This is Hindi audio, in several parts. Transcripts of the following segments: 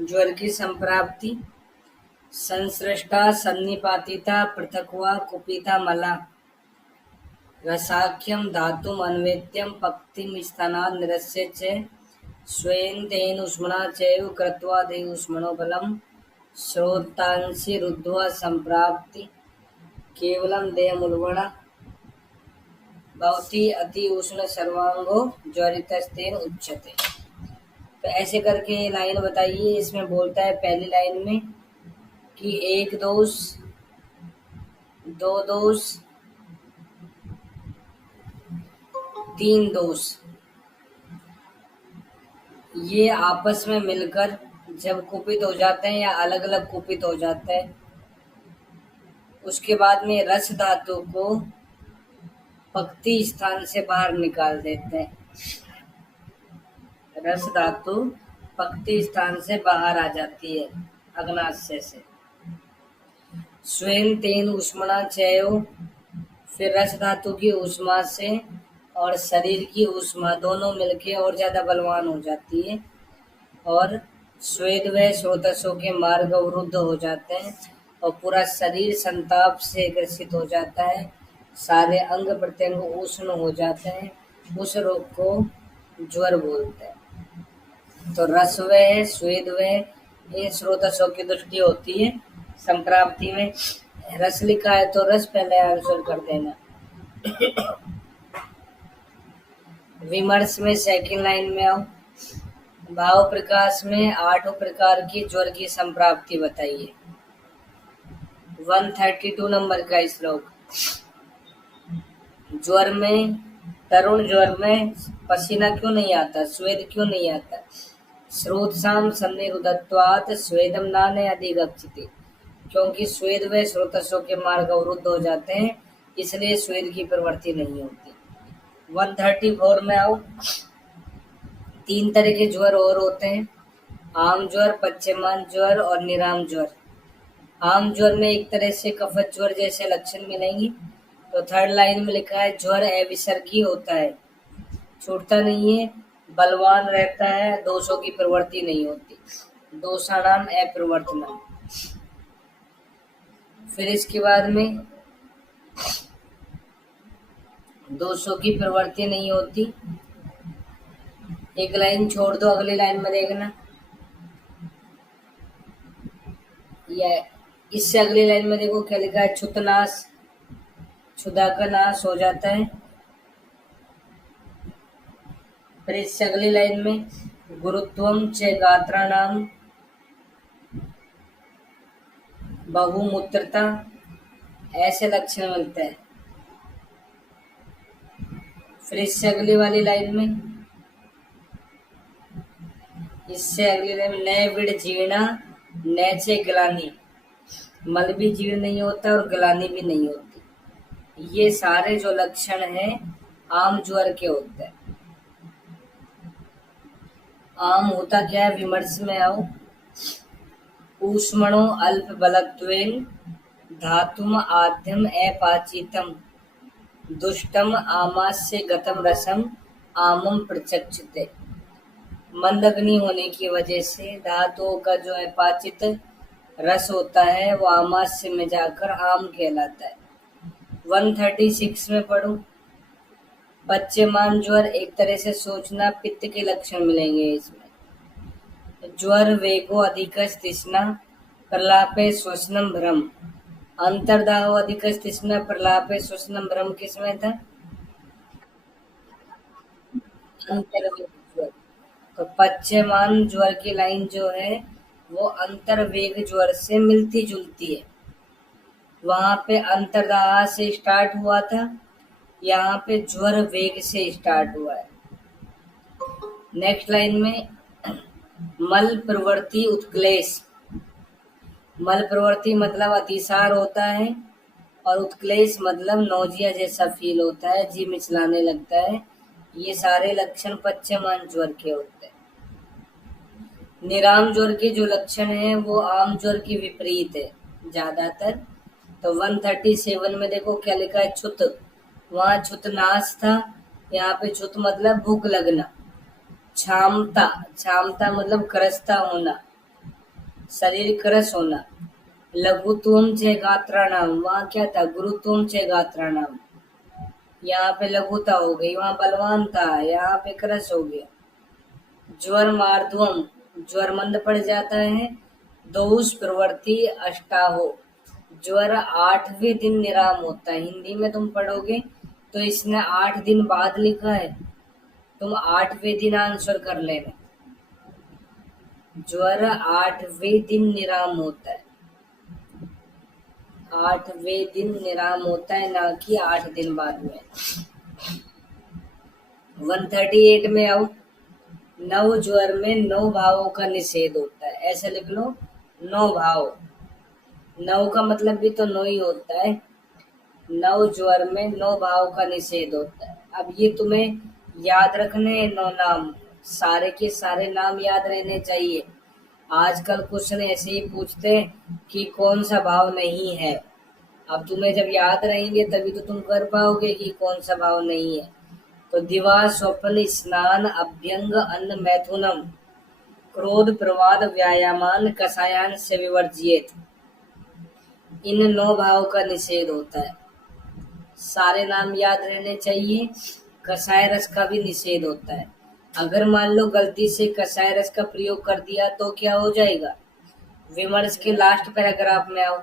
ज्वर की संप्राप्ति संसृष्टा सन्निपातिता पृथक्वा कुपिता मला रसाख्यम धातुम अन्वेद्यम पक्तिम स्तनात् निरस्य च स्वेन तेन उष्मणा चैव कृत्वा देह उष्मणो बलम श्रोतांसि रुद्ध्वा संप्राप्ति केवलम देहमुल्बणा भवति अति उष्ण सर्वांगो ज्वरितस्तेन उच्यते। तो ऐसे करके लाइन बताइए। इसमें बोलता है पहली लाइन में कि एक दोष, दो दोष, तीन दोष, ये आपस में मिलकर जब कुपित हो जाते हैं या अलग अलग कुपित हो जाते हैं, उसके बाद में रस धातु को पक्ति स्थान से बाहर निकाल देते हैं। रस धातु पक्ति स्थान से बाहर आ जाती है अग्नाशय से। स्वयं तेन उष्मणा चयो, फिर रस धातु की ऊष्मा से और शरीर की ऊष्मा दोनों मिलके और ज्यादा बलवान हो जाती है और स्वेद व स्रोतसों के मार्ग अवरुद्ध हो जाते हैं और पूरा शरीर संताप से ग्रसित हो जाता है, सारे अंग प्रत्यंग उष्ण हो जाते हैं। उस रोग को ज्वर बोलते हैं। तो रस व स्वेद व ये स्रोतसों की दृष्टि होती है। संप्राप्ति में रस लिखा है तो रस पहले आंसर कर देना। विमर्श में सेकंड लाइन में आओ। भाव प्रकाश में 8 प्रकार की ज्वर की संप्राप्ति बताइए। 132 नंबर का श्लोक। ज्वर में, तरुण ज्वर में पसीना क्यों नहीं आता, स्वेद क्यों नहीं आता? स्रोतसाम सन्निरुद्धत्वात् स्वेदम नाने अधिगच्छति, क्योंकि स्वेद व स्रोतसों के मार्ग अवरुद्ध हो जाते हैं, इसलिए स्वेद की प्रवृत्ति नहीं होती। 134 में आओ। 3 तरह के ज्वर और होते हैं, आम ज्वर, पश्चिमान ज्वर और निराम ज्वर। आम ज्वर में एक तरह से कफत ज्वर जैसे लक्षण मिलेंगे। तो थर्ड लाइन में लिखा है ज्वर अविसर्गी होता है, छूटता नहीं है, बलवान रहता है, दोषों की प्रवृत्ति नहीं होती। दोषाणाम अप्रवर्तनम। फिर इसके बाद में दोषों की प्रवृत्ति नहीं होती। एक लाइन छोड़ दो, अगली लाइन में देखना, या इससे अगली लाइन में देखो क्या लिखा है, क्षुतनाश, क्षुधा का नाश हो जाता है। फिर इससे अगली लाइन में गुरुत्वम च गात्राणाम बहुमूत्रता, ऐसे लक्षण मिलते हैं। फिर इससे अगली वाली लाइन में, इससे अगली लाइन में न विड़ जीर्णा न चे ग्लानि, मल भी जीर्ण नहीं होता और ग्लानि भी नहीं होती। ये सारे जो लक्षण हैं आम ज्वर के होते हैं। आम होता क्या है, विमर्श में आओ। ऊष्मणो अल्प बलत्वेन धातुम आद्यम अपाचितम दुष्टम आमास्य गतम रसम आमम प्रचक्षते। मंदग्नि होने की वजह से धातुओं का जो अपाचित रस होता है वो आमाशय में जाकर आम कहलाता है। 136 में पढ़ो। पश्चिमान ज्वर एक तरह से सोचना, पित्त के लक्षण मिलेंगे इसमें। ज्वर वेगो अधिकस तृष्णा प्रलापे श्वसनम भ्रम। अंतर्दाहो अधिकस तृष्णा प्रलापे श्वसनम भ्रम किसमें था? अंतर्वेग ज्वर। तो पश्चिमान ज्वर की लाइन जो है वो अंतर्वेग ज्वर से मिलती जुलती है। वहां पे अंतर्दाह से स्टार्ट हुआ था, यहाँ पे ज्वर वेग से स्टार्ट हुआ है। नेक्स्ट लाइन में मल प्रवृत्ति उत्क्लेश। मल प्रवृत्ति मतलब अतिसार होता है और उत्क्लेश मतलब नौजिया जैसा फील होता है, जी मिचलाने लगता है। ये सारे लक्षण पश्चिमान ज्वर के होते हैं। निराम ज्वर के जो लक्षण हैं वो आम ज्वर के विपरीत है ज्यादातर। तो 137 में देखो क्या लिखा है, छुत। वहां छुतनाश था, यहाँ पे छुत मतलब भूख लगना। क्षामता, क्षामता मतलब क्रस्ता होना। शरीर क्रस होना। लघुत्वम च गात्राणाम, वहाँ क्या था, गुरुत्वम च गात्राणाम। यहाँ पे लघुता हो गई, वहाँ बलवानता है, यहाँ पे क्रस हो गया। ज्वर मार्धवम, ज्वर मंद पड़ जाता है। दोष प्रवृत्ति अष्टाहो, ज्वर 8वें दिन निराम होता है। हिंदी में तुम पढ़ोगे तो इसने 8 दिन बाद लिखा है, तुम 8वें दिन आंसर कर लेना। ज्वर 8वें दिन निराम होता है, 8वें दिन निराम होता है, ना कि 8 दिन बाद में। 138 में आओ। नव ज्वर में 9 भावों का निषेध होता है, ऐसे लिख लो 9 भाव। 9 का मतलब भी तो 9 ही होता है। नव ज्वर में 9 भाव का निषेध होता है। अब ये तुम्हें याद रखने 9 नाम, सारे के सारे नाम याद रहने चाहिए। आजकल क्वेश्चन ऐसे ही पूछते हैं कि कौन सा भाव नहीं है। अब तुम्हें जब याद रहेंगे तभी तो तुम कर पाओगे कि कौन सा भाव नहीं है। तो दिवा स्वप्न स्नान अभ्यंग अन्न मैथुनम क्रोध प्रवाद व्यायामान कषायान से विवर्जित, इन 9 भाव का निषेध होता है। सारे नाम याद रहने चाहिए। कषाय रस का भी निषेध होता है। अगर मान लो गलती से कषाय रस का प्रयोग कर दिया तो क्या हो जाएगा। विमर्श के लास्ट पैराग्राफ में आओ,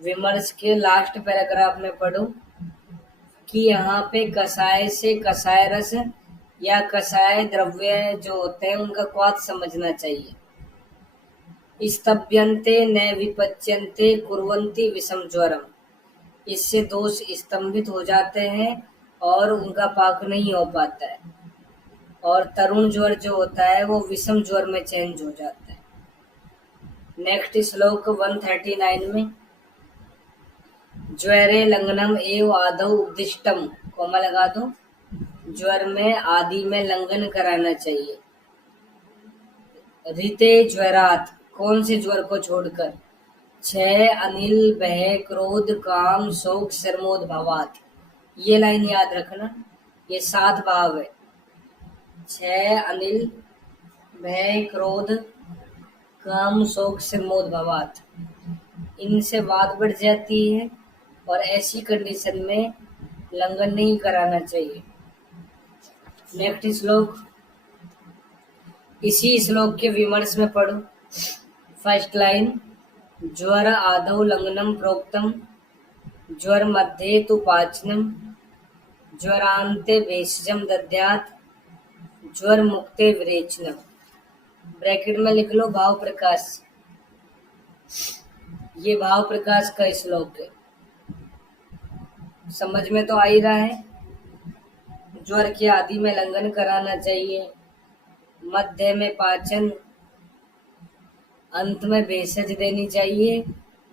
विमर्श के लास्ट पैराग्राफ में पढ़ो कि यहाँ पे कषाय से कषाय रस या कषाय द्रव्य जो होते हैं उनका क्वाथ समझना चाहिए। स्तभ्यन्ते न विपच्यन्ते कुर्वन्ति विषम ज्वरम, इससे दोष स्तंभित हो जाते हैं और उनका पाक नहीं हो पाता है। और तरुण ज्वर जो होता है वो विषम ज्वर में चेंज हो जाता है। नेक्स्ट श्लोक 139 में ज्वरे लंघनम एव आदौ उपदिष्टम, कोमा लगा दो। ज्वर में आदि में लंघन कराना चाहिए। ऋते ज्वरात, कौन से ज्वर को छोड़कर। 6 अनिल भय क्रोध काम शोक शर्मोद भवात, ये लाइन याद रखना, ये 7 भाव है। 6 अनिल भय क्रोध काम शोक शर्मोद भवात, इनसे बात बढ़ जाती है और ऐसी कंडीशन में लंघन नहीं कराना चाहिए। नेक्स्ट श्लोक, इसी श्लोक के विमर्श में पढ़ो। फर्स्ट लाइन, ज्वर आदौ लंघनम प्रोक्तम, ज्वर मध्ये तु पाचनम, ज्वरांते भेषजम दद्यात्, ज्वर मुक्ते विरेचनम। ब्रैकेट में लिख लो भाव प्रकाश, ये भाव प्रकाश का श्लोक है। समझ में तो आ ही रहा है। ज्वर के आदि में लंघन कराना चाहिए, मध्य में पाचन, अंत में भेषज देनी चाहिए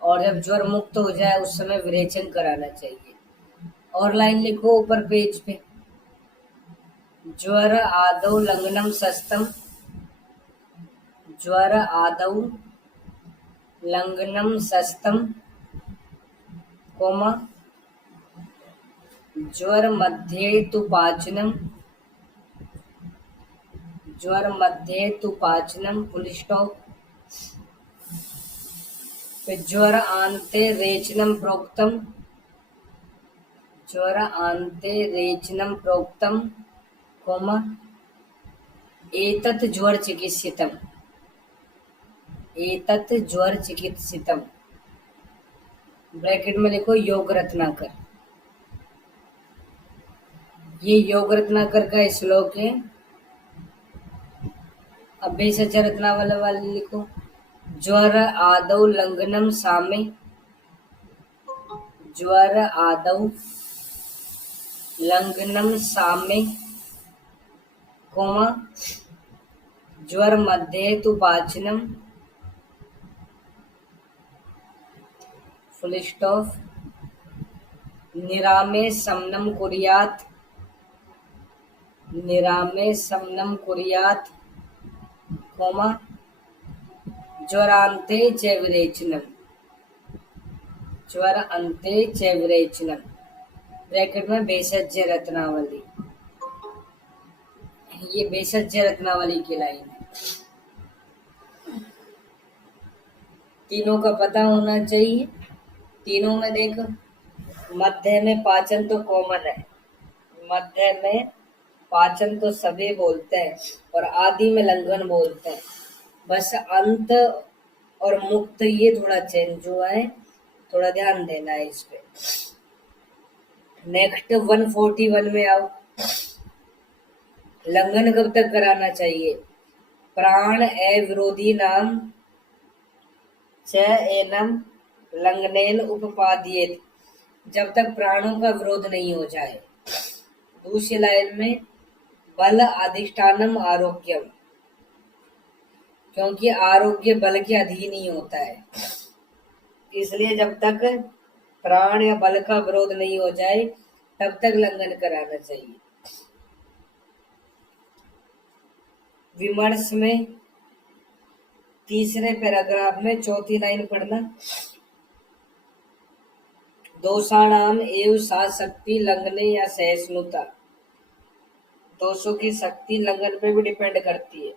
और जब ज्वर मुक्त हो जाए उस समय विरेचन कराना चाहिए। और लाइन लिखो ऊपर पेज पे, ज्वर आदौ लंघनम सस्तम, ज्वर आदौ लंघनम सस्तम, कोमा ज्वर मध्ये तु पाचनम, ज्वर मध्ये तु पाचनम फुल स्टॉप। फिर ज्वर आंते रेचनम प्रोक्तम, ज्वर आंते रेचनम प्रोक्तम, कोमा एतत् ज्वर चिकित्सितम, एतत् ज्वर चिकित्सितम। ब्रैकेट में लिखो योग रत्नाकर, ये योग रत्नाकर का श्लोक है। अब भेषज रत्नावली वाले लिखो, ज्वर आदौ लंघनम सामे, ज्वर आदौ लंघनम सामे, कोमा ज्वर मध्ये तु पाचनम फुल स्टॉप, निरामे समनम कुर्यात्, निरामे समनम कुर्यात्, कोमा ज्वरांते च विरेचनम, ज्वर अंते च विरेचनम। ब्रैकेट में भेषज रत्नावली, ये भेषज रत्नावली की लाइन है। तीनों का पता होना चाहिए। तीनों में देख, मध्य में पाचन तो कॉमन है, मध्य में पाचन तो सभी बोलते हैं, और आदि में लंघन बोलते हैं। बस अंत और मुक्त ये थोड़ा चेंज हुआ है, थोड़ा ध्यान देना है इस पे। नेक्स्ट 141 में आओ। लंघन कब तक कराना चाहिए? प्राण अविरोधी नाम च एनम लंघनेन उपपाद्येत, जब तक प्राणों का विरोध नहीं हो जाए। दूसरी लाइन में बल अधिष्ठानम आरोग्यम, क्योंकि आरोग्य बल के अधीन ही होता है, इसलिए जब तक प्राण या बल का विरोध नहीं हो जाए तब तक लंघन कराना चाहिए। विमर्श में तीसरे पैराग्राफ में चौथी लाइन पढ़ना। दोषाणाम एव सा शक्ति लंघने या सहिष्णुता, दोषों की शक्ति लंघन पे भी डिपेंड करती है।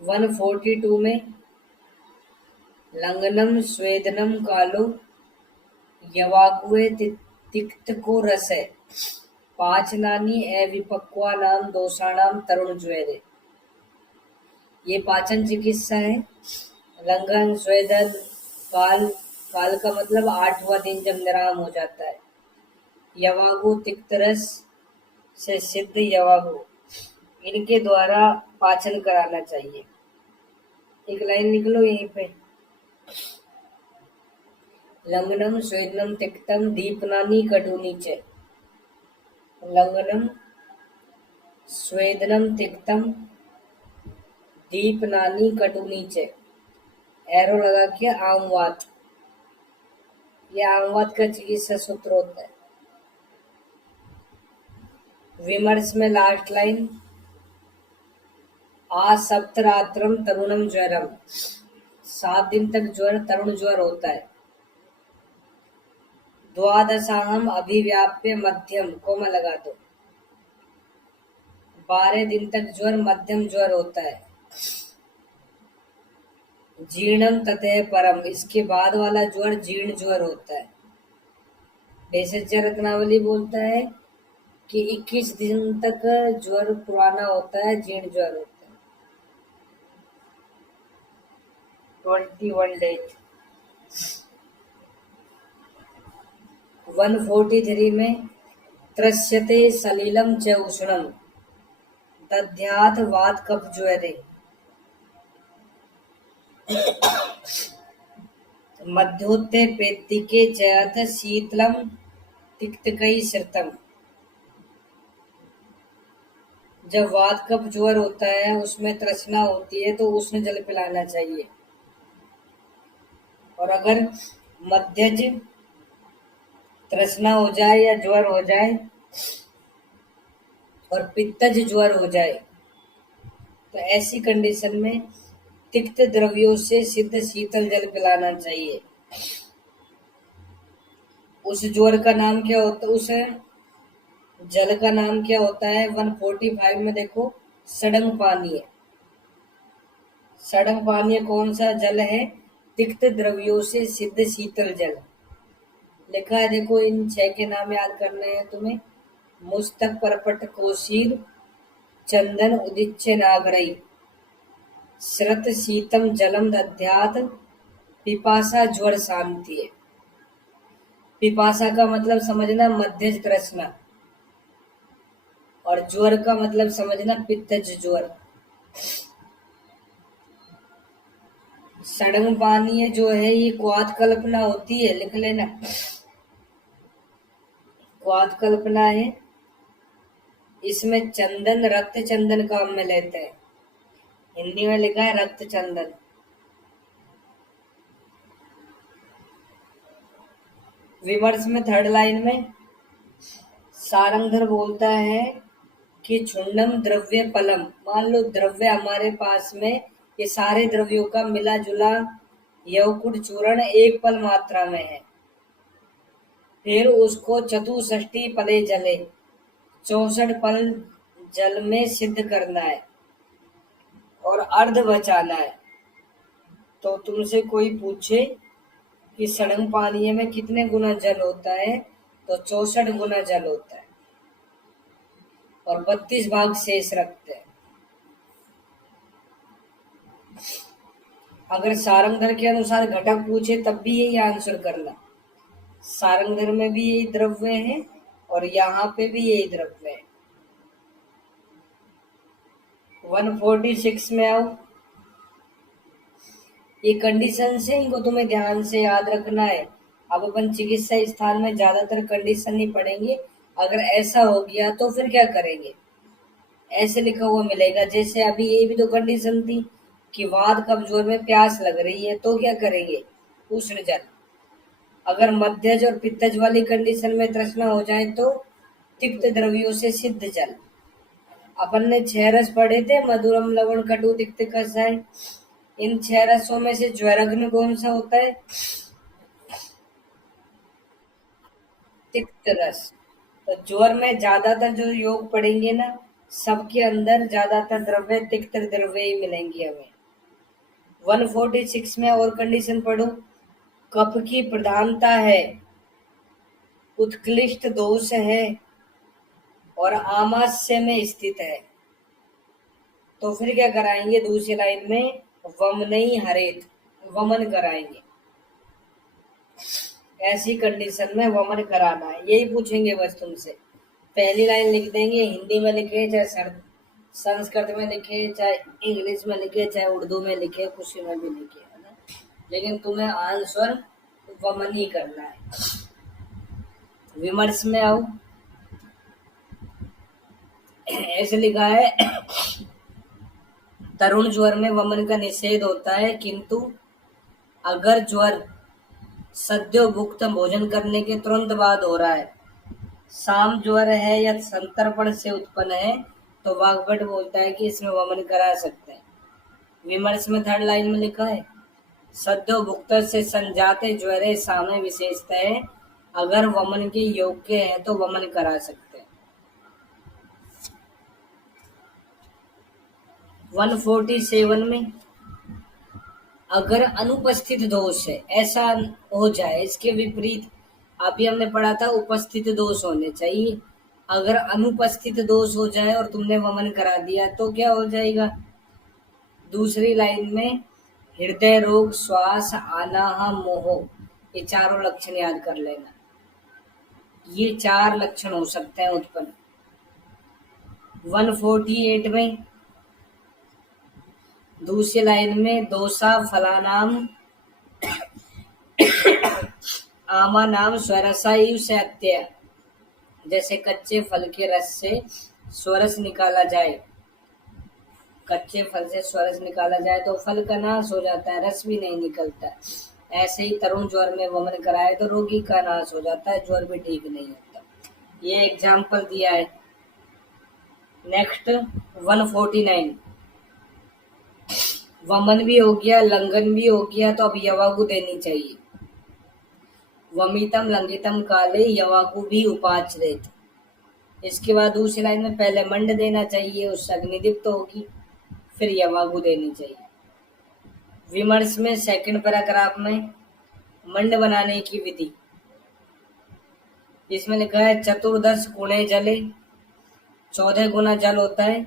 वन 142 में लंघनम स्वेदनम कालो यवागुए तिक्त को रस है पाचनानी अविपक्वानाम दोषाणाम तरुण ज्वेरे। ये पाचन चिकित्सा है। लंघन, स्वेदन, काल, काल का मतलब 8वां दिन जब निराम हो जाता है। यवागु, तिक्त रस से सिद्ध यवागु, इनके द्वारा पाचन कराना चाहिए। एक लाइन निकलो यहीं पे। लंघनम स्वेदनम तिक्तम दीपनानी कटुनी च। लंघनम स्वेदनम तिक्तम दीपनानी कटुनी च, एरो लगा के आमवात, ये आमवात का चिकित्सा सूत्र होता है। विमर्श में लास्ट लाइन, आ सप्तरात्रम तरुणम ज्वरम, 7 दिन तक ज्वर तरुण ज्वर होता है। द्वादशाहम अभिव्याप्य मध्यम, कोमा लगा दो, 12 दिन तक ज्वर मध्यम ज्वर होता है। जीर्णम ततः परम, इसके बाद वाला ज्वर जीर्ण ज्वर होता है। भेषज रत्नावली बोलता है कि 21 दिन तक ज्वर पुराना होता है, जीर्ण ज्वर होता है। 21 डेज। 143 में त्रस्यते सलिलम च उष्णम दध्यात वात कफ ज्वरे, मध्योत्ते पेत्तिके चयत शीतलम तिक्तकई श्रितम। जब वात कफ ज्वर होता है, उसमें तृष्णा होती है, तो उष्ण जल पिलाना चाहिए। और अगर मध्यज तृष्णा हो जाए या ज्वर हो जाए और पित्तज ज्वर हो जाए, तो ऐसी कंडीशन में तिक्त द्रव्यों से सिद्ध शीतल जल पिलाना चाहिए। उस ज्वर का नाम क्या होता है, उस जल का नाम क्या होता है? 145 में देखो, सड़ंग पानी है। सड़ंग पानी कौन सा जल है? तिक्त द्रव्यों से सिद्ध शीतल जल लिखा है। देखो, इन 6 के नाम याद करने हैं तुम्हें। मुस्तक, परपट, कोशीर, चंदन, उदिच्य, नागरई। श्रत शीतम जलम दध्यात, पिपासा ज्वर शांति है। पिपासा का मतलब समझना मध्यज तृष्णा, और ज्वर का मतलब समझना पित्तज ज्वर। सड़ंग पानी जो है, ये क्वाथ कल्पना होती है, लिख लेना, क्वाथ कल्पना है। इसमें चंदन, रक्त चंदन काम में लेते हैं। हिंदी में लिखा है रक्त चंदन। विमर्श में 3rd लाइन में सारंगधर बोलता है कि छुंडम द्रव्य पलम, मान लो द्रव्य हमारे पास में, ये सारे द्रव्यों का मिला जुला यवकुट चूर्ण एक पल मात्रा में है। फिर उसको चतुष्षष्टि पले जले, 64 पल जल में सिद्ध करना है और अर्ध बचाना है। तो तुमसे कोई पूछे कि सड़ंग पानी में कितने गुना जल होता है, तो 64 गुना जल होता है और 32 भाग शेष रखते हैं। अगर सारंगधर के अनुसार घटक पूछे तब भी यही आंसर करना। सारंगधर में भी यही द्रव्य है और यहाँ पे भी यही द्रव्य है। 146 में आओ। ये कंडीशन से इनको तुम्हें ध्यान से याद रखना है। अब अपन चिकित्सा स्थान में ज्यादातर कंडीशन नहीं पढ़ेंगे। अगर ऐसा हो गया तो फिर क्या करेंगे, ऐसे लिखा हुआ मिलेगा। जैसे अभी ये भी तो कंडीशन थी कि वात कमजोर में प्यास लग रही है, तो क्या करेंगे, उष्ण जल। अगर मध्यज और पित्तज वाली कंडीशन में तृष्णा हो जाए तो तिक्त द्रव्यों से सिद्ध जल। अपन ने 6 रस पढ़े थे, मधुरम लवण कटु तिक्त कषाय। इन 6 रसों में से ज्वरग्न कौन सा होता है, तिक्त रस। तो ज्वर में ज्यादातर जो योग पढ़ेंगे ना, सबके अंदर ज्यादातर द्रव्य तिक्त द्रव्य ही मिलेंगे हमें। 146 में और कंडीशन पढ़ो। कफ की प्रधानता है, उत्कृष्ट दोष है और आमाशय में स्थित है, तो फिर क्या कराएंगे, दूसरी लाइन में वमनई हरेत, वमन कराएंगे। ऐसी कंडीशन में वमन कराना है, यही पूछेंगे बस तुमसे। पहली लाइन लिख देंगे, हिंदी में लिखे चाहे संस्कृत में लिखे, चाहे इंग्लिश में लिखे, चाहे उर्दू में लिखे, कुछ में भी लिखे, है ना, लेकिन तुम्हें आंसर वमन ही करना है। विमर्श में आओ। ऐसे लिखा है, तरुण ज्वर में वमन का निषेध होता है, किंतु अगर ज्वर सद्योभुक्त भोजन करने के तुरंत बाद हो रहा है, शाम ज्वर है या संतर्पण से उत्पन्न है, तो वाग्भट बोलता है कि इसमें वमन करा सकते हैं। विमर्श में 3rd लाइन में लिखा है, सद्योभुक्त से संजाते ज्वरे सामने विशेषता है, अगर वमन के योग्य है तो वमन करा सकते हैं। 147 में, अगर अनुपस्थित दोष है, ऐसा हो जाए, इसके विपरीत अभी हमने पढ़ा था उपस्थित दोष होने चाहिए। अगर अनुपस्थित दोष हो जाए और तुमने वमन करा दिया तो क्या हो जाएगा, दूसरी लाइन में हृदय रोग, श्वास आनाहा, मोह, ये चारों लक्षण याद कर लेना। ये 4 लक्षण हो सकते हैं उत्पन्न। 148 में दूसरी लाइन में दोषा फलानाम आमा नाम स्वरसायु से अत्यय, जैसे कच्चे फल के रस से स्वरस निकाला जाए, कच्चे फल से स्वरस निकाला जाए तो फल का नाश हो जाता है, रस भी नहीं निकलता। ऐसे ही तरुण ज्वर में वमन कराए तो रोगी का नाश हो जाता है, ज्वर भी ठीक नहीं होता। ये एग्जाम्पल दिया है। नेक्स्ट 149, वमन भी हो गया, लंघन भी हो गया, तो अब यवागु देनी चाहिए। वमितम लंघितम काले यवागु भी उपाचरेत। इसके बाद दूसरी लाइन में पहले मंड देना चाहिए, उससे अग्निदीप्त होगी, फिर यवागु देनी चाहिए। विमर्श में 2nd पैराग्राफ में मंड बनाने की विधि, इसमें लिखा है 14 गुणे जले, 14 गुना जल होता है।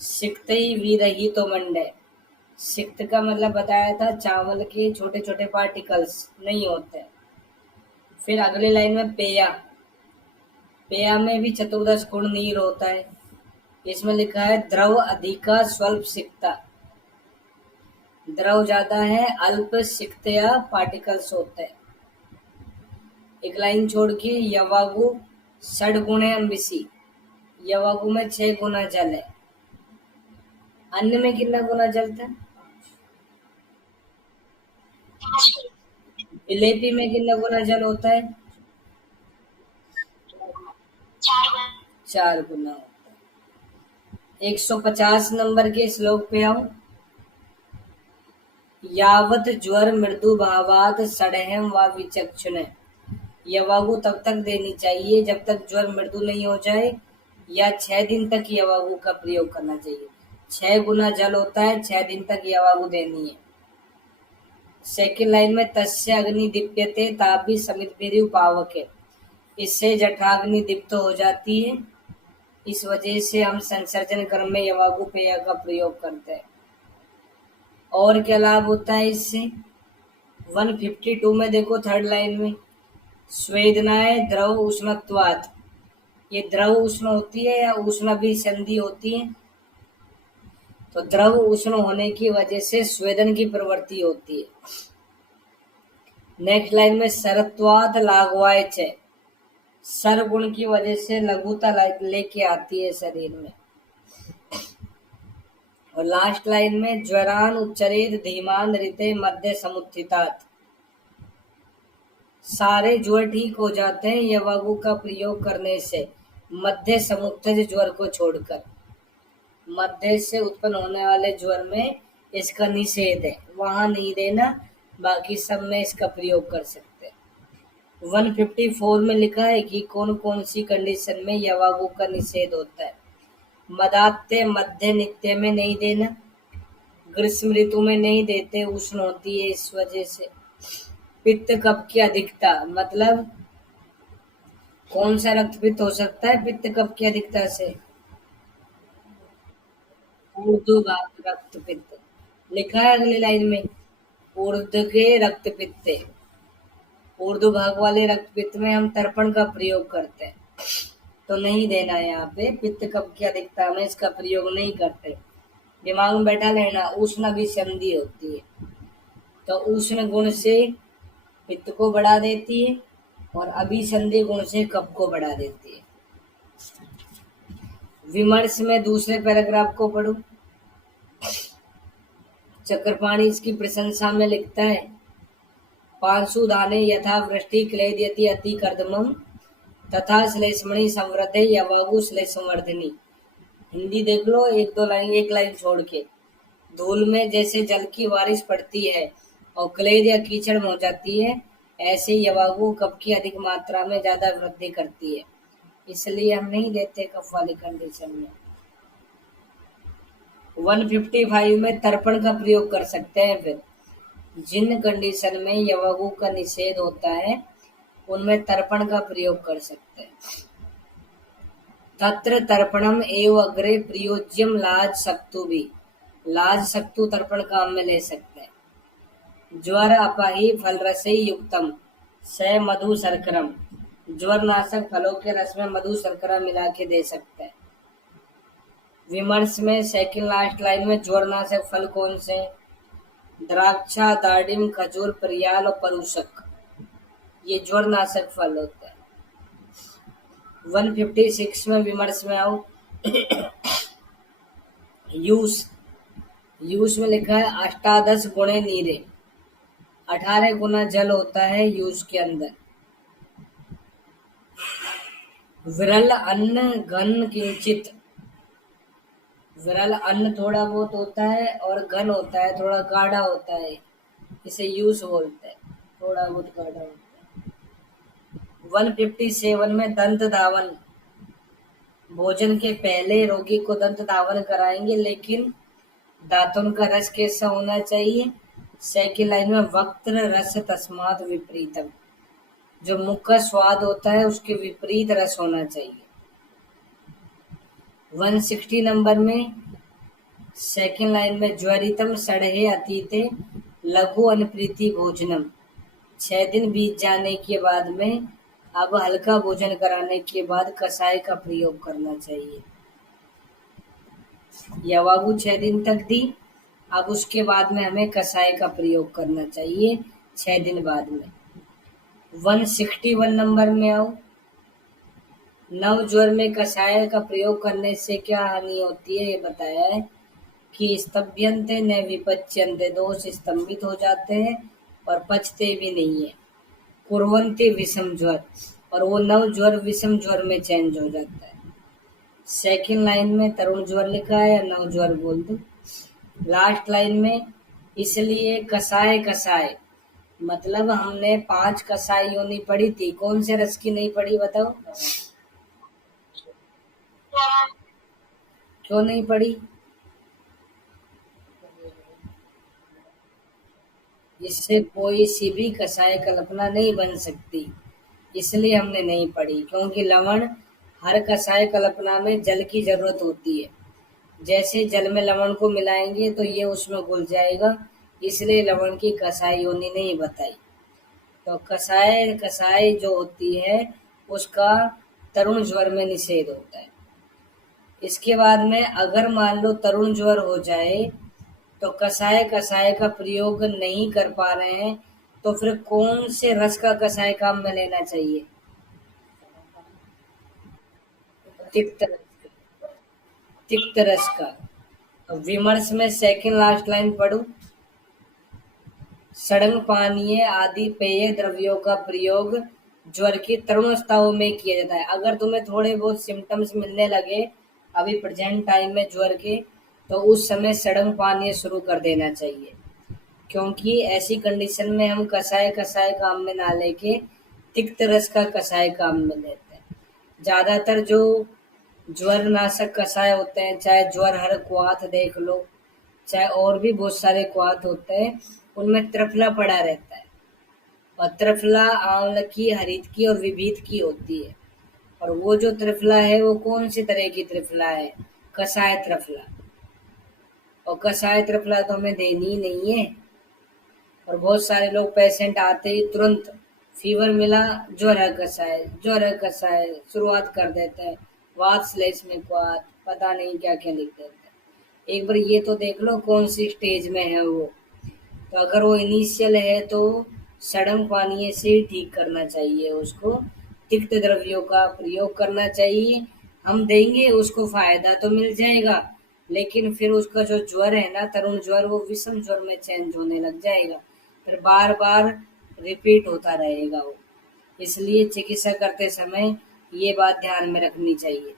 सिक्त ही विरही तो मंड है। सिक्त का मतलब बताया था, चावल के छोटे छोटे पार्टिकल्स नहीं होते। फिर अगली लाइन में पेया, पेया में भी 14 गुण नीर होता है। इसमें लिखा है द्रव अधिका स्वल्प सिक्ता, द्रव ज्यादा है, अल्प सिक्तया पार्टिकल्स होते हैं। एक लाइन छोड़ के यवागु 6 गुणे अम्बिसी, यवागु में 6 गुना जल है। अन्न में कितना गुना जल था, विलेपी में कितना गुना जल होता है, 4 गुना होता है। 150 नंबर के श्लोक पे आओ। यावत ज्वर मृदु भावात सड़हम व विचक्षण, यवागु तब तक देनी चाहिए जब तक ज्वर मृदु नहीं हो जाए या 6 दिन तक यवागु का प्रयोग करना चाहिए। 6 गुना जल होता है, 6 दिन तक यवागु देनी है। सेकंड लाइन में तस्य अग्नि दीप्यते तापि समिद्भिरु पावके, इससे जठराग्नि दीप्त हो जाती है। इस वजह से हम संसर्जन कर्म में यवागु पेय का प्रयोग करते हैं। और क्या लाभ होता है इससे? 152 में देखो, थर्ड लाइन में, स्वेदनाएं द्रव उष्णत्वात्, ये द्रव उष्ण होती है या उष्ण भी संधि होती है? तो द्रव उष्ण होने की वजह से स्वेदन की प्रवृत्ति होती है। नेक्स्ट लाइन में सरत्वात् लाघवाय च, सर गुण की वजह से लघुता लेके आती है शरीर में। और लास्ट लाइन में ज्वरान उच्चरेत धीमान ऋते मध्य समुत्थितात्, सारे ज्वर ठीक हो जाते हैं यवागु का प्रयोग करने से, मध्य समुत्थित ज्वर को छोड़कर। मध्य से उत्पन्न होने वाले ज्वर में इसका निषेध है, वहां नहीं देना, बाकी सब में इसका प्रयोग कर सकते हैं। 154 में लिखा है कि कौन कौन सी कंडीशन में यवागु का निषेध होता है। मदात्य मध्य नित्य में नहीं देना, ग्रीष्म ऋतु में नहीं देते, उष्ण होती है इस वजह से। पित्त कफ की अधिकता, मतलब कौन सा रक्त पित्त हो सकता है पित्त कफ की अधिकता से? ऊर्ध्वभाग रक्त पित्त लिखा है अगली लाइन में, ऊर्ध्व के रक्त पित्त। ऊर्ध्व भाग वाले रक्त पित्त में हम तर्पण का प्रयोग करते हैं, तो नहीं देना है यहाँ पे। पित्त कफ की अधिकता में इसका प्रयोग नहीं करते। दिमाग में बैठा लेना, उष्ण भी संधि होती है, तो उष्ण गुण से पित्त को बढ़ा देती है और अभिसंधि गुण से कफ को बढ़ा देती है। विमर्श में दूसरे पैराग्राफ को पढ़ो। चक्रपाणी इसकी प्रशंसा में लिखता है, पांशु दाने यथा वृष्टि क्लेदयति अति कर्दमम तथा श्लेष्मणि संवृद्धे यवागु श्लेष्मवर्धिनी। हिंदी देख लो, एक लाइन छोड़ के। धूल में जैसे जल की बारिश पड़ती है और क्लेद या कीचड़ हो जाती है, ऐसे यवागु कफ की अधिक मात्रा में ज्यादा वृद्धि करती है, इसलिए हम नहीं देते कफ वाली कंडीशन में। 155 में तर्पण का प्रयोग कर सकते हैं। फिर जिन कंडीशन में यवागु का निषेध होता है उनमें तर्पण का प्रयोग कर सकते हैं। तत्र तर्पणम एव अग्रे प्रयोज्यम लाज सक्तु भी, लाज सक्तु तर्पण काम में ले सकते हैं। ज्वर अपाही फल रसे युक्तम स मधु शर्करम, ज्वर नाशक फलों के रस में मधु शर्करा मिला के दे सकते हैं। विमर्श में सेकंड लास्ट लाइन में ज्वर नाशक फल कौन से? द्राक्षा, दाडिम, खजूर, परियाल और परूषक, ये ज्वर नाशक फल होते हैं। 156 में विमर्श में आओ। यूस में लिखा है अष्टादश गुणे नीरे, 18 गुना जल होता है यूस के अंदर। विरल अन्न घन किंचित, विरल अन्न थोड़ा बहुत होता है और घन होता है, थोड़ा गाढ़ा होता है, इसे यूस बोलते हैं, थोड़ा बहुत गाढ़ा होता है। 157 में दंत धावन, भोजन के पहले रोगी को दंत धावन कराएंगे, लेकिन दांतों का रस कैसा होना चाहिए? सेकंड लाइन में वक्त्र रस तस्मात् विपरीतम, जो मुख का स्वाद होता है उसके विपरीत रस होना चाहिए। 160 नंबर में सेकंड लाइन में ज्वरितम सड़हे अतीते लघु अनप्रीति भोजनम, 6 दिन बीत जाने के बाद में अब हल्का भोजन कराने के बाद कसाय का प्रयोग करना चाहिए। यवागु 6 दिन तक दी, अब उसके बाद में हमें कसाय का प्रयोग करना चाहिए 6 दिन बाद में। 161 नंबर में आओ। नव ज्वर में कषाय का प्रयोग करने से क्या हानि होती है ये बताया है कि स्तभ्यन्ते न विपच्यन्ते, दोष स्तंभित हो जाते हैं और पचते भी नहीं है। कुर्वन्ते विषम ज्वर, और वो नव ज्वर विषम ज्वर में चेंज हो जाता है। सेकंड लाइन में तरुण ज्वर लिखा है या नव ज्वर बोल दो। लास्ट लाइन में इसलिए कषाय कषाय, मतलब हमने 5 कषाय योनि पढ़ी थी, कौन से रस की नहीं पढ़ी बताओ? क्यों नहीं पढ़ी? इससे कोई सी भी कसाय कल्पना नहीं बन सकती, इसलिए हमने नहीं पढ़ी, क्योंकि लवण हर कसाय कल्पना में जल की जरूरत होती है। जैसे जल में लवण को मिलाएंगे तो ये उसमें घुल जाएगा, इसलिए लवण की कसाई होनी नहीं बताई। तो कसाय कसाय जो होती है उसका तरुण ज्वर में निषेध होता है। इसके बाद में अगर मान लो तरुण ज्वर हो जाए तो कसाय कसाय का प्रयोग नहीं कर पा रहे हैं, तो फिर कौन से रस का कसाय काम में लेना चाहिए? तिक्त तिक्त रस का। तो विमर्श में सेकंड लास्ट लाइन पढ़ू। सड़ंग पानीय आदि पेय द्रव्यों का प्रयोग ज्वर की तरुण अवस्थाओं में किया जाता है। अगर तुम्हें थोड़े बहुत सिम्टम्स मिलने लगे अभी प्रेजेंट टाइम में ज्वर के, तो उस समय सड़ंग पानीय शुरू कर देना चाहिए, क्योंकि ऐसी कंडीशन में हम कसाय कसाय काम में ना लेके तिक्त रस का कसाय काम में लेते हैं। ज्यादातर जो ज्वर नाशक कसाय होते हैं, चाहे ज्वर हर क्वाथ देख लो, चाहे और भी बहुत सारे क्वाथ होते हैं, उनमें त्रिफला पड़ा रहता है। और त्रिफला आंवला की, हरित की और विभीत की होती है। और वो जो त्रिफला है वो कौन सी तरह की त्रिफला है? कसाय त्रिफला। और कसाय त्रिफला तो हमें देनी ही नहीं है। और बहुत सारे लोग पेशेंट आते ही तुरंत फीवर मिला, ज्वर है कसाय, ज्वर है कसाय शुरुआत कर देते हैं। वात स्लेश में क्वाथ, पता नहीं क्या क्या लिख देते हैं। एक बार ये तो देख लो कौन सी स्टेज में है वो। तो अगर वो इनिशियल है तो सड़म पानी से ही ठीक करना चाहिए उसको, तिक्त द्रव्यों का प्रयोग करना चाहिए। हम देंगे उसको फायदा तो मिल जाएगा, लेकिन फिर उसका जो ज्वर है ना तरुण ज्वर, वो विषम ज्वर में चेंज होने लग जाएगा, फिर बार बार रिपीट होता रहेगा वो। इसलिए चिकित्सा करते समय ये बात ध्यान में रखनी चाहिए।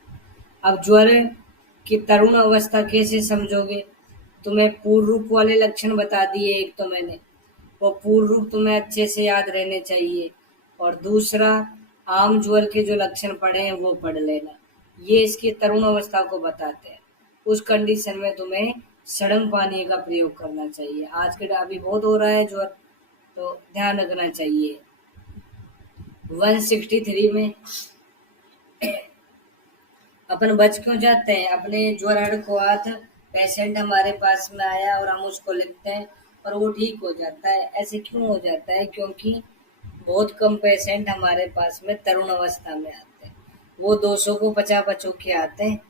अब ज्वर की तरुण अवस्था कैसे समझोगे? तुम्हें पूर्व रूप वाले लक्षण बता दिए, एक तो मैंने, वो पूर्व रूप तुम्हें अच्छे से याद रहने चाहिए। और दूसरा, आम ज्वर के जो लक्षण पढ़े हैं वो पढ़ लेना, ये इसकी तरुण अवस्था को बताते हैं। उस कंडीशन में तुम्हें सड़म पानी का प्रयोग करना चाहिए। आज के अभी बहुत हो रहा है ज्वर, तो ध्यान रखना चाहिए। 163 में अपन बच क्यों जाते हैं? अपने ज्वर को हाथ पेशेंट हमारे पास में आया और हम उसको लिखते हैं और वो ठीक हो जाता है। ऐसे क्यों हो जाता है? क्योंकि बहुत कम पेशेंट हमारे पास में तरुण अवस्था में आते हैं। वो 200 को 50 के आते हैं।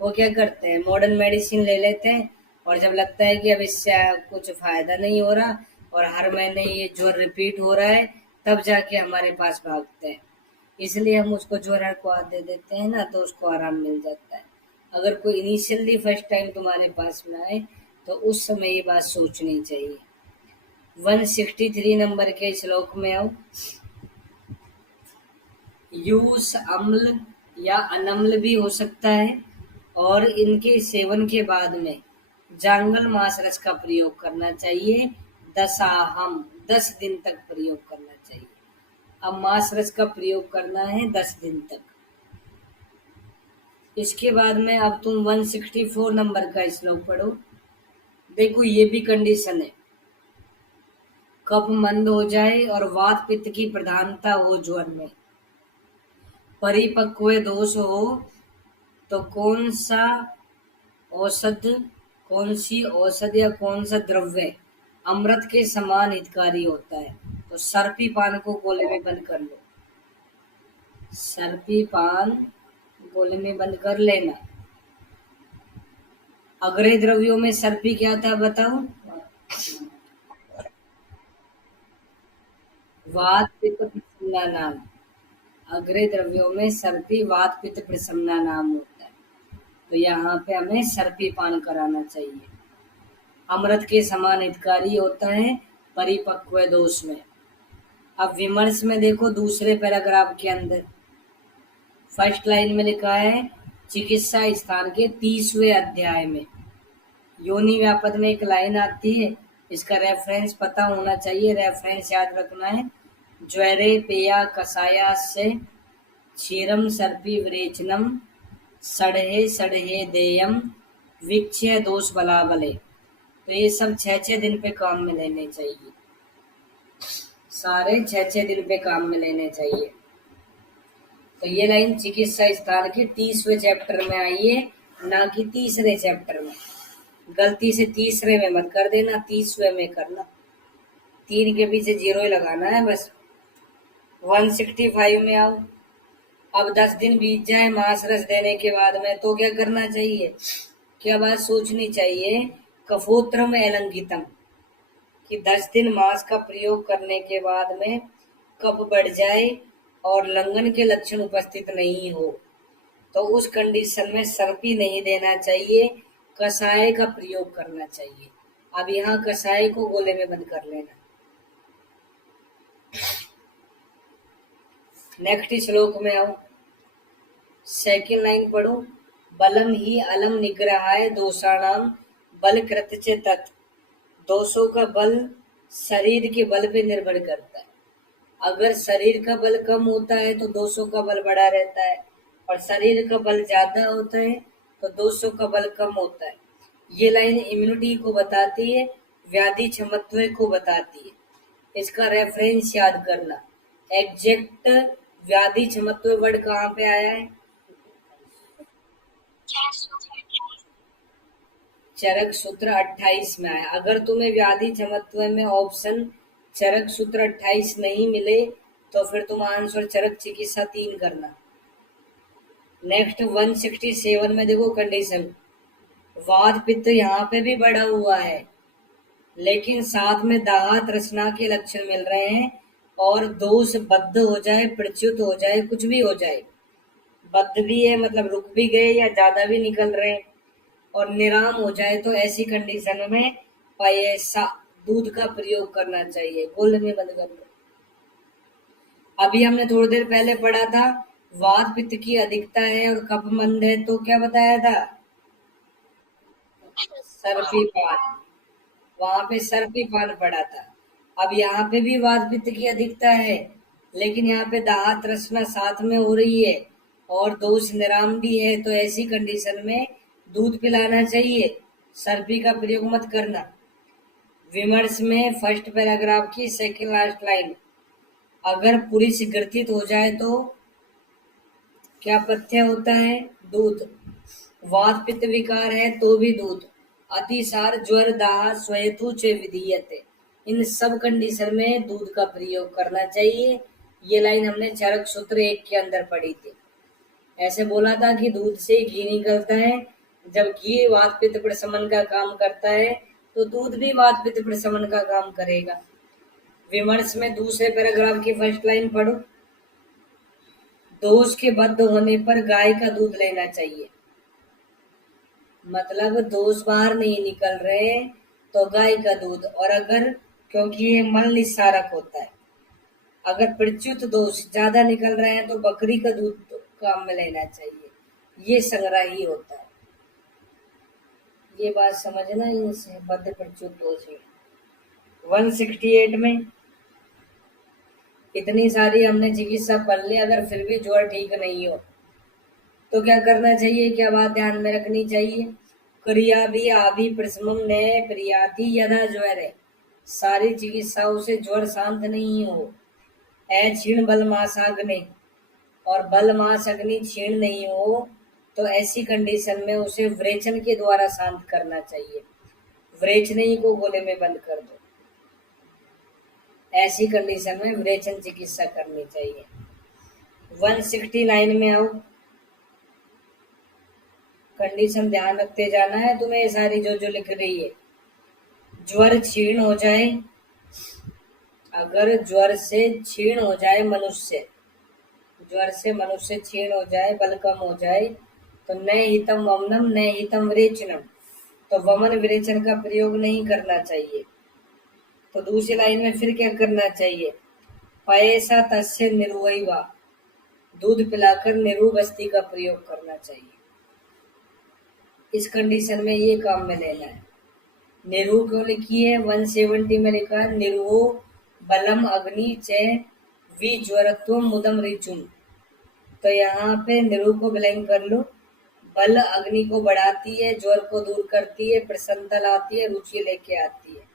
वो क्या करते हैं, मॉडर्न मेडिसिन ले लेते हैं, और जब लगता है कि अब इससे कुछ फायदा नहीं हो रहा और हर महीने ये ज्वर रिपीट हो रहा है, तब जाके हमारे पास भागते हैं। इसलिए हम उसको ज्वर को हाथ दे देते हैं ना, तो उसको आराम मिल जाता है। अगर कोई इनिशियली फर्स्ट टाइम तुम्हारे पास में आए तो उस समय ये बात सोचनी चाहिए। 163 नंबर के श्लोक में आओ। यूस अम्ल या अनम्ल भी हो सकता है, और इनके सेवन के बाद में जांगल मास रस का प्रयोग करना चाहिए। दशाहम 10 दिन तक प्रयोग करना चाहिए। अब मास रस का प्रयोग करना है 10 दिन तक। इसके बाद में अब तुम 164 नंबर का श्लोक पढ़ो। देखो ये भी कंडीशन है, कफ मंद हो जाए और वात पित्त की प्रधानता हो ज्वर में, परिपक्व दोष हो, तो औषध कौन सी औषध या कौन सा द्रव्य अमृत के समान हितकारी होता है? तो सर्पी पान को गोले में बंद कर लो। सर्पी पान गोले में बंद कर लेना। अग्रय द्रव्यों में सर्पी क्या था बताओ? वात पित्त प्रसन्ना नाम। अग्रय द्रव्यों में सर्पी वात पित्त प्रसन्ना नाम होता है। तो यहाँ पे हमें सर्पी पान कराना चाहिए। अमृत के समान हितकारी होता है परिपक्व दोष में। अब विमर्श में देखो दूसरे पैराग्राफ के अंदर फर्स्ट लाइन में लिखा है, चिकित्सा स्थान के 30वें अध्याय में योनि व्यापद में एक लाइन आती है, इसका रेफरेंस पता होना चाहिए। रेफरेंस याद रखना है, ज्वरे पेया कसाया से क्षीरम सर्पी विरेचनम सड़हे सड़हे देयम विक्षय दोष बलाबले। तो ये सब 6-6 दिन पे काम में लेने चाहिए, सारे 6-6 दिन पे काम में लेने चाहिए। तो ये लाइन चिकित्सा स्थान के 30वें चैप्टर में आई है, ना कि तीसरे चैप्टर में। गलती से तीसरे में मत कर देना, 30वें में करना। 3 के पीछे 0 ही लगाना है बस। 165 में आओ। अब 10 दिन बीत जाए मांस रस देने के बाद में, तो क्या करना चाहिए? क्या बात सोचनी चाहिए? कफोत्रम एलंगितम, कि 10 दिन मांस का प्रयोग करने के बाद में कफ बढ़ जाए और लंघन के लक्षण उपस्थित नहीं हो, तो उस कंडीशन में सर्पी नहीं देना चाहिए, कषाय का प्रयोग करना चाहिए। अब यहाँ कषाय को गोले में बंद कर लेना। नेक्स्ट श्लोक में आओ, सेकंड लाइन पढ़ो। बलम ही अलम निग्रहाय दोषाणाम बल कृत्य तत्। दोषों का बल शरीर के बल पे निर्भर करता है। अगर शरीर का बल कम होता है तो दोषों का बल बढ़ा रहता है, और शरीर का बल ज्यादा होता है तो दोषों का बल कम होता है। ये लाइन इम्यूनिटी को बताती है, व्याधि क्षमत्व को बताती है। इसका रेफरेंस याद करना। एग्जैक्ट व्याधि क्षमत्व वर्ड कहाँ पे आया है? चरक सूत्र 28 में आया। अगर तुम्हें व्याधि क्षमत्व में ऑप्शन चरक सूत्र 28 नहीं मिले तो फिर तुम आंसर चरक चिकित्सा 3 करना। नेक्स्ट 167 में देखो कंडीशन, वात पित्त यहाँ पे भी बढ़ा हुआ है, लेकिन साथ में दाहत रचना के लक्षण मिल रहे हैं, और दोष बद्ध हो जाए, प्रच्युत हो जाए, कुछ भी हो जाए। बद्ध भी है मतलब रुक भी गए या ज्यादा भी निकल रहे हैं, और निराम हो जाए, तो ऐसी कंडीशन में पैसा दूध का प्रयोग करना चाहिए। गोल में बंद कर लो। अभी हमने थोड़ी देर पहले पढ़ा था वात पित्त की अधिकता है और कफ मंद है, तो क्या बताया था? सर्पी पान। वहां पे सर्पी पान पड़ा था। अब यहाँ पे भी वात पित्त की अधिकता है, लेकिन यहाँ पे दाहत रचना साथ में हो रही है और दोष निराम भी है, तो ऐसी कंडीशन में दूध पिलाना चाहिए, सर्पी का प्रयोग मत करना। विमर्श में फर्स्ट पैराग्राफ की सेकंड लास्ट लाइन, अगर पुरुष ग्रथित हो जाए तो क्या पथ्य होता है? दूध। वात पित्त विकार है तो भी दूध। अतिसार ज्वर दाह स्वयथु च विधीयते, इन सब कंडीशन में दूध का प्रयोग करना चाहिए। ये लाइन हमने चरक सूत्र 1 के अंदर पढ़ी थी। ऐसे बोला था कि दूध से घी निकलता है, जब घी वात पित्त प्रशमन का काम करता है तो दूध भी वात पित्त प्रशमन का काम करेगा। विमर्श में दूसरे पैराग्राफ की फर्स्ट लाइन पढ़ो, दोष के बद्ध होने पर गाय का दूध लेना चाहिए। मतलब दोष बाहर नहीं निकल रहे तो गाय का दूध, और अगर क्योंकि ये मल निस्सारक होता है, अगर प्रच्युत दोष ज्यादा निकल रहे हैं तो बकरी का दूध तो काम में लेना चाहिए, ये संग्राही होता है। ये बात समझना, इनसे बद्ध प्रच्युत दोष है। 168 में इतनी सारी हमने चिकित्सा पढ़ ली, अगर फिर भी ज्वर ठीक नहीं हो तो क्या करना चाहिए? क्या बात ध्यान में रखनी चाहिए? क्रिया भी आभि प्रशमम न प्रियाति यदा ज्वर है। सारी चिकित्साओं से ज्वर शांत नहीं हो। क्षीण बल मासाग्नि, और बल मास अग्नि क्षीण नहीं हो, तो ऐसी कंडीशन में उसे व्रेचन के द्वारा शांत करना चाहिए। व्रेचनी को गोले में बंद कर दो। ऐसी कंडीशन में व्रेचन चिकित्सा करनी चाहिए। 169 में आओ, कंडीशन ध्यान रखते जाना है तुम्हें, ये सारी जो जो लिख रही है। ज्वर क्षीण हो जाए, अगर ज्वर से क्षीण हो जाए मनुष्य, ज्वर से मनुष्य क्षीण हो जाए, बल कम हो जाए, तो न हितम वमनम न हितम विरेचनम, तो वमन विरेचन का प्रयोग नहीं करना चाहिए। तो दूसरी लाइन में फिर क्या करना चाहिए? पैसा तस्य निरुवा, दूध पिलाकर निरुबस्ती का प्रयोग करना चाहिए। इस कंडीशन में ये काम में लेना है। निरु क्यों लिखी है? 170 में लिखा है निरुओ बलम अग्नि च विज्वरत्व मुदम ऋचुम, तो यहाँ पे निरु को ब्लैंक कर लो, बल अग्नि को बढ़ाती है, ज्वर को दूर करती है, प्रसन्नता लाती है, रुचि लेके आती है।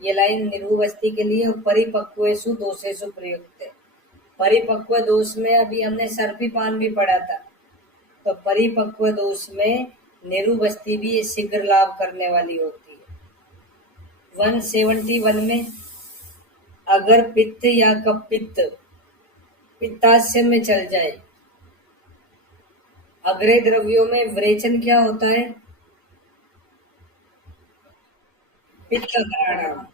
ये लाइन निरूबस्ती के लिए परिपक्वेषु दोषेषु प्रयुक्त है। परिपक्व दोष में अभी हमने सर्पिपान भी पढ़ा था, तो परिपक्व दोष में निरूबस्ती भी शीघ्र लाभ करने वाली होती है। 171 में अगर पित्त या कपित्त पित्ताशय में चल जाए, अग्रय द्रव्यों में विरेचन क्या होता है? पित्त हराणाम।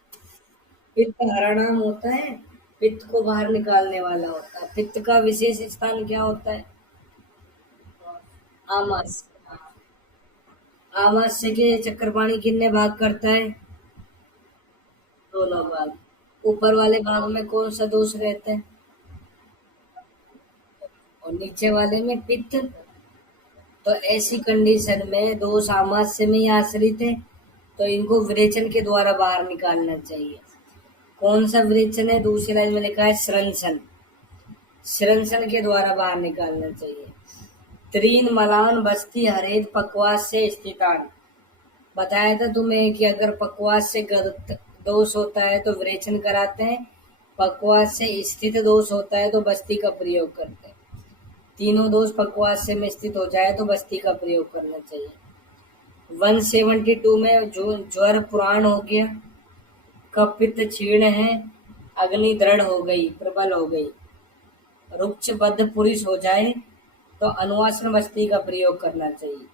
पित्त हराणाम होता है, पित्त को बाहर निकालने वाला होता है। पित्त का विशेष स्थान क्या होता है? आमाशय। आमाशय के चक्रपाणी कितने भाग करता है? दोनों भाग। ऊपर वाले भाग में कौन सा दोष रहता है? और नीचे वाले में पित्त। तो ऐसी कंडीशन में दोष आमाशय में ही आश्रित है, तो इनको विरेचन के द्वारा बाहर निकालना चाहिए। कौन सा विरेचन है? दूसरी लाइन में लिखा है श्रंसन। श्रंसन के द्वारा बाहर निकालना चाहिए। त्रीन मलान बस्ती हरेद पक्वास से स्थितान। बताया था तुम्हें कि अगर पक्वास से दोष होता है तो विरेचन कराते हैं, पक्वास से स्थित दोष होता है तो बस्ती का प्रयोग करते हैं। तीनों दोष पक्वास से में स्थित हो जाए तो बस्ती का प्रयोग करना चाहिए। 172 में जो ज्वर पुराण हो गया, कपित्त क्षीण है, अग्नि दृढ़ हो गई, प्रबल हो गई, रुक्ष बद्ध पुरुष हो जाए तो अनुवासन बस्ती का प्रयोग करना चाहिए।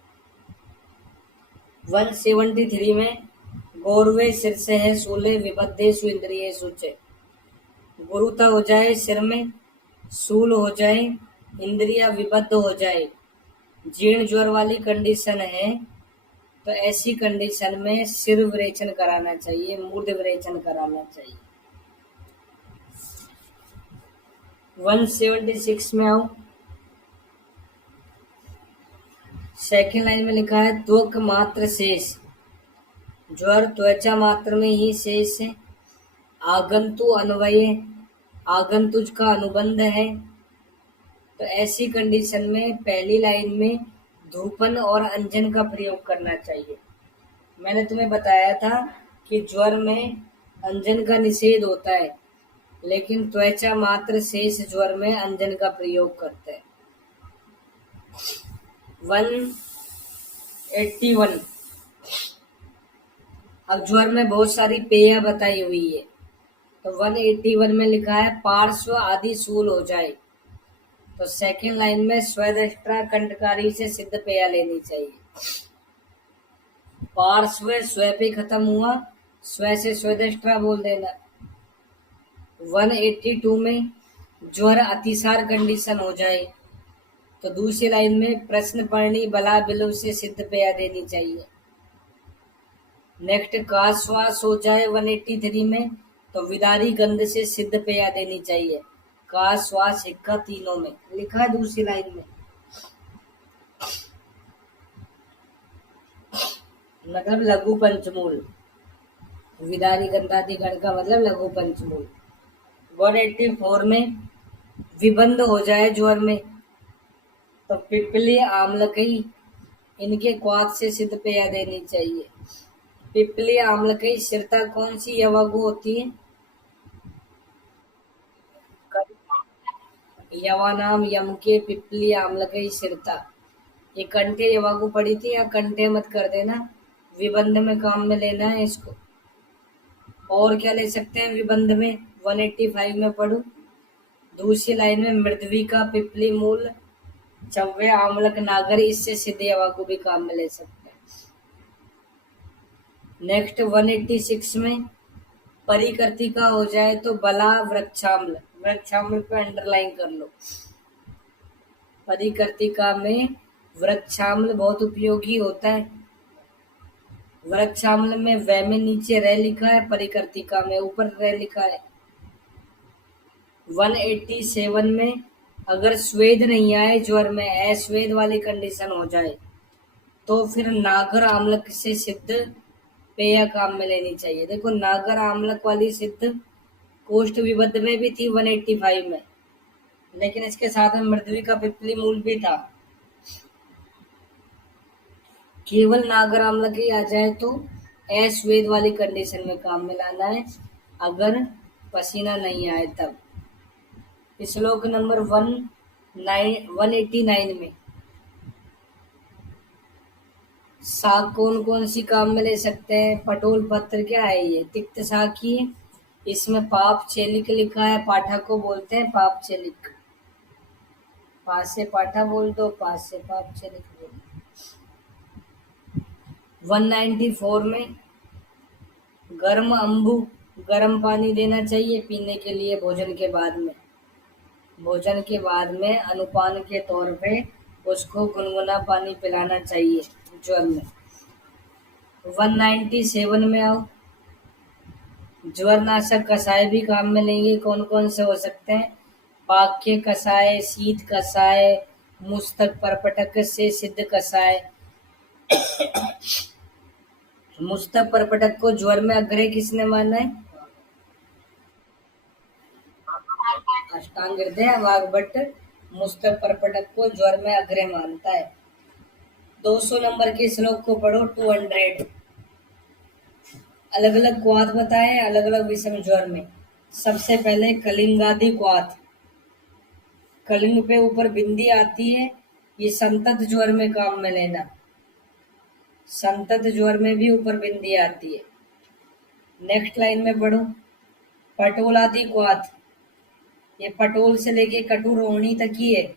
173 में गौरवे सिर से है शूले विबद्धेषु इंद्रियेषु च। गुरुता हो जाए सिर में, शूल हो जाए, इंद्रिया विबद्ध हो जाए, जीर्ण ज्वर वाली कंडीशन है, तो ऐसी कंडीशन में सिर विरेचन कराना चाहिए, मूर्ध विरेचन कराना चाहिए। 176 में आओ, सेकेंड लाइन में लिखा है त्वक मात्र शेष। ज्वर त्वचा मात्र में ही शेष है, आगंतु अन्वय, आगंतुज का अनुबंध है। तो ऐसी कंडीशन में पहली लाइन में धूपन और अंजन का प्रयोग करना चाहिए। मैंने तुम्हें बताया था कि ज्वर में अंजन का निषेध होता है, लेकिन त्वचा मात्र शेष ज्वर में अंजन का प्रयोग करते हैं। 181 अब ज्वर में बहुत सारी पेय बताई हुई है, तो 181 में लिखा है पार्श्व आदि शूल हो जाए, तो सेकंड लाइन में स्वदृष्टा कंठकारी से सिद्ध पेय लेनी चाहिए। पार्श्व स्व पे खत्म हुआ, स्व से स्वदृष्टा बोल देना। 182 में ज्वर अतिसार कंडीशन हो जाए, तो दूसरी लाइन में प्रश्न पढ़नी बला बिलो से सिद्ध पेय देनी चाहिए। नेक्स्ट का श्वास हो जाए 183 में, तो विदारी गंध से सिद्ध पेय देनी चाहिए। का श्वास हिक्का तीनों में लिखा है दूसरी लाइन में, मतलब लघु पंचमूल। विदारी गंधादि गण का मतलब लघु पंचमूल। 184 में विबंध हो जाए ज्वर में, तो पिपली आम्लकई इनके क्वाथ से सिद्ध पेय देनी चाहिए। पिपली आम्लकई शिरता कौन सी यवागु होती है? यवानाम यम के पिपली आम्लकई शिरता। ये कंठे यवागु पड़ी थी, या कंठे मत कर देना, विबंध में काम में लेना है इसको। और क्या ले सकते हैं विबंध में? 185 में पढ़ो, दूसरी लाइन में मृदवी का पिपली मूल चव्य आमलक नागर, इससे सिद्ध यवागु भी काम में ले सकते हैं। नेक्स्ट 186 में परिकर्तिका हो जाए तो बला वृक्षाम्ल, वृक्षाम्ल पे अंडरलाइन कर लो। परिकर्तिका में वृक्षाम्ल बहुत उपयोगी होता है। वृक्षाम्ल में व में नीचे रह लिखा है, परिकर्तिका में ऊपर रह लिखा है। 187 में अगर स्वेद नहीं आए ज्वर में, अस्वेद वाली कंडीशन हो जाए, तो फिर नागर आम्लक से सिद्ध पेय काम में लेनी चाहिए। देखो नागर आम्लक वाली सिद्ध कोष्ठ विबद्ध में भी थी 185 में, लेकिन इसके साथ में मृदवी का पिपली मूल भी था। केवल नागर आम्ल की आ जाए तो अस्वेद वाली कंडीशन में काम में लाना है, अगर पसीना नहीं आए तब। श्लोक नंबर 189 में साग कौन कौन सी काम में ले सकते हैं? पटोल पत्र क्या है ये? तिक्त साग की। इसमें पाप चेलिक लिखा है, पाठा को बोलते हैं पाप चेलिक। पास से पाठा बोल दो, पास से पाप चेलिक बोल दो। 194 में गर्म अम्बू, गर्म पानी देना चाहिए पीने के लिए भोजन के बाद में। भोजन के बाद में अनुपान के तौर पे उसको गुनगुना पानी पिलाना चाहिए ज्वर में। 197 में आओ, ज्वर नाशक कषाय भी काम में लेंगे। कौन कौन से हो सकते हैं? पाक्य कषाय, शीत कषाय, मुस्तक परपटक से सिद्ध कषाय। मुस्तक परपटक को ज्वर में अग्रय किसने माना है? अष्टांग हृदय वाग्भट मुस्तक परपटक को ज्वर में अग्रय मानता है। 200 नंबर के श्लोक को पढ़ो, 200। अलग अलग क्वाथ बताएं, अलग अलग विषम ज्वर में। सबसे पहले कलिंगादि क्वाथ, कलिंग पे ऊपर बिंदी आती है, ये संतत ज्वर में काम में लेना। संतत ज्वर में भी ऊपर बिंदी आती है। नेक्स्ट लाइन में पढ़ो, पटोलादि क्वाथ, ये पटोल से लेके कटु रोहिणी तक ही है,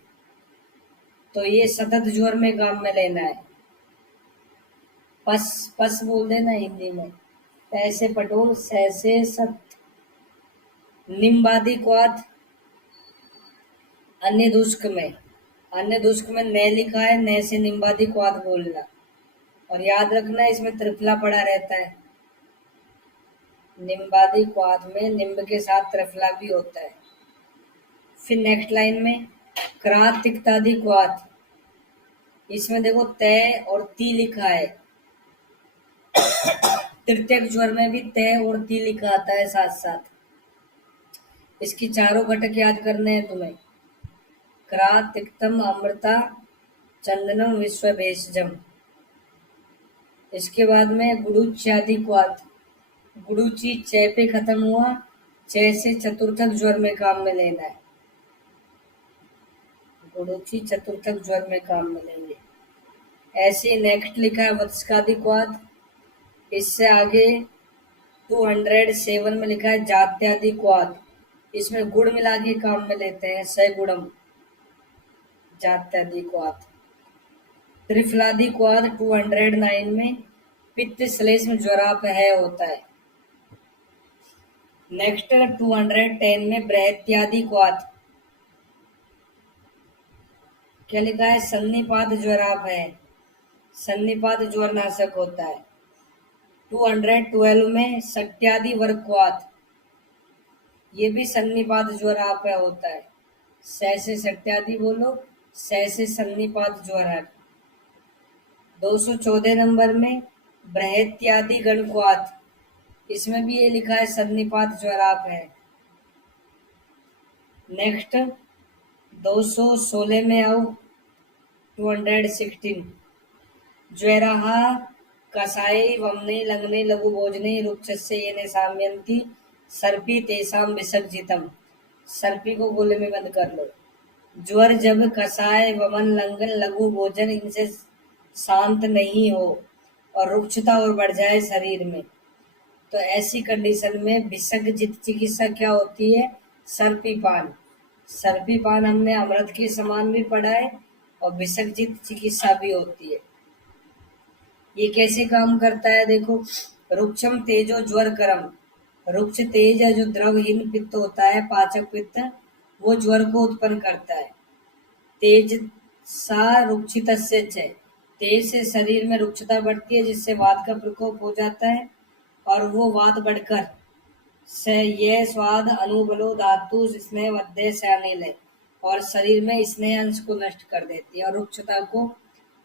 तो ये सतत ज्वर में काम में लेना है। पस पस बोल देना हिंदी में, पैसे पटोल, सैसे सत। निम्बादि क्वाथ अन्य दुष्क में, अन्य दुष्क में न लिखा है, न से निम्बादि क्वाथ बोलना। और याद रखना इसमें त्रिफला पड़ा रहता है। निम्बादि क्वाथ में निम्ब के साथ त्रिफला भी होता है। फिर नेक्स्ट लाइन में क्रात तिक्तादि क्वाथ, इसमें देखो तय और ती लिखा है। तृतीयक ज्वर में भी तय और ती लिखा आता है साथ साथ। इसकी चारों घटक याद करने हैं तुम्हें। क्रा तिक्तम अमृता चंदनम विश्व भेषजम। इसके बाद में गुडुच्यादि क्वाथ, गुडुची च पे खत्म हुआ, च से चतुर्थक ज्वर में काम में लेना है। गुडुची चतुर्थक ज्वर में काम में लेंगे। ऐसे नेक्स्ट लिखा है वत्सकादि क्वाथ, इससे आगे 207 में लिखा है जात्यादि क्वाथ, इसमें गुड़ मिला के काम में लेते हैं, सगुणम जात्यादि क्वाथ। त्रिफलादि क्वाथ 209 में पित्त श्लेष्म ज्वराप है होता है। नेक्स्ट 210 में बृहत्यादि क्वाथ, क्या लिखा है? सन्निपात ज्वराप है, सन्निपात ज्वर नाशक होता है। 212 में सट्यादि वर्ग क्वाथ, ये भी सन्निपात ज्वराप है होता है। से सट्यादि बोलो, से सन्निपात ज्वर है। 214 नंबर में बृहत्यादि गण क्वाथ, इसमें भी ये लिखा है सन्निपात ज्वराप है। नेक्स्ट 216 में आओ, 216 ज्वराः कषाये वमने लग्ने लघु भोजने रुक्षस्य येने साम्यन्ति सर्पी तेषां विसर्जितम। सर्पी को गोले में बंद कर लो। ज्वर जब कषाय वमन लंघन लघु भोजन इनसे शांत नहीं हो और रुक्षता और बढ़ जाए शरीर में, तो ऐसी कंडीशन में विसर्जित चिकित्सा क्या होती है? सर्पीपान। सर्पीपान हमने अमृत के समान भी पढ़ा है और विसर्जित चिकित्सा भी होती है। ये कैसे काम करता है देखो, रुक्षम तेजो ज्वर करम, रुक्ष तेज है जो द्रवहीन पित्त होता है, पाचक पित्त, वो ज्वर को उत्पन्न करता है। तेज सा रुक्षितस्य च, तेज से शरीर में रुक्षता बढ़ती है जिससे वात का प्रकोप हो जाता है, और वो वात बढ़कर से यह स्वाद अनुबलो धातु स्नेह मध्य से अनिल है, और शरीर में स्नेह अंश को नष्ट कर देती है और रुक्षता को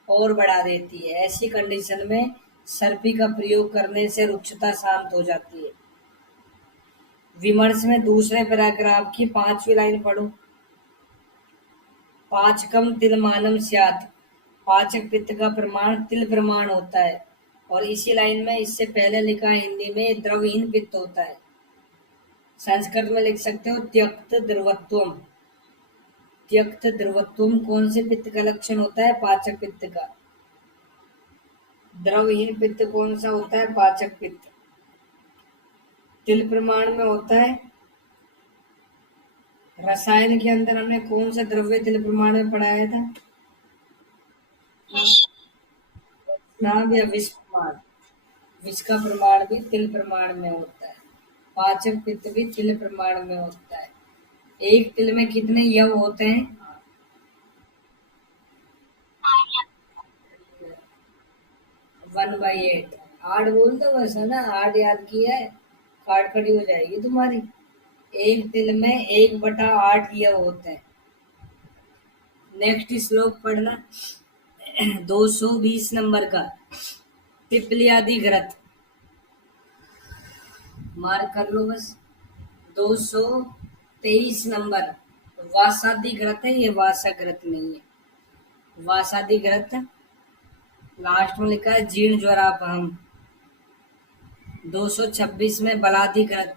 और बढ़ा देती है। ऐसी कंडीशन में सर्पी का प्रयोग करने से रुक्षता शांत हो जाती है। विमर्श में दूसरे पैराग्राफ की 5वीं लाइन पढ़ो, पाचकम तिलमानम स्यात्, पाचक पित्त का प्रमाण तिल प्रमाण होता है। और इसी लाइन में इससे पहले लिखा है हिंदी में द्रवहीन पित्त होता है। संस्कृत में लिख सकते हो त्यक्त द्रवत्वम। त्यक्त द्रवत्वम कौन से पित्त का लक्षण होता है? पाचक पित्त का। द्रवहीन पित्त कौन सा होता है? पाचक पित्त। तिल प्रमाण में होता है। रसायन के अंदर हमने कौन सा द्रव्य तिल प्रमाण में पढ़ाया था? नाम या विष प्रमाण। विष का प्रमाण भी तिल प्रमाण में होता है। पाचक पित्त भी तिल प्रमाण में होता है। एक तिल में कितने यव होते हैं? 1/8। 8 बोल दो बस, है ना। 8 याद किया है, काट खड़ी हो जाएगी तुम्हारी। एक तिल में 1/8 यव होते हैं। नेक्स्ट श्लोक पढ़ना 220 नंबर का। पिपलियादि घृत मार्क कर लो बस। 223 नंबर वासादि घृत है, ये वासा घृत नहीं है। वासादि घृत लास्ट में लिखा है जीर्ण ज्वरापहम। 226 में बलादि घृत।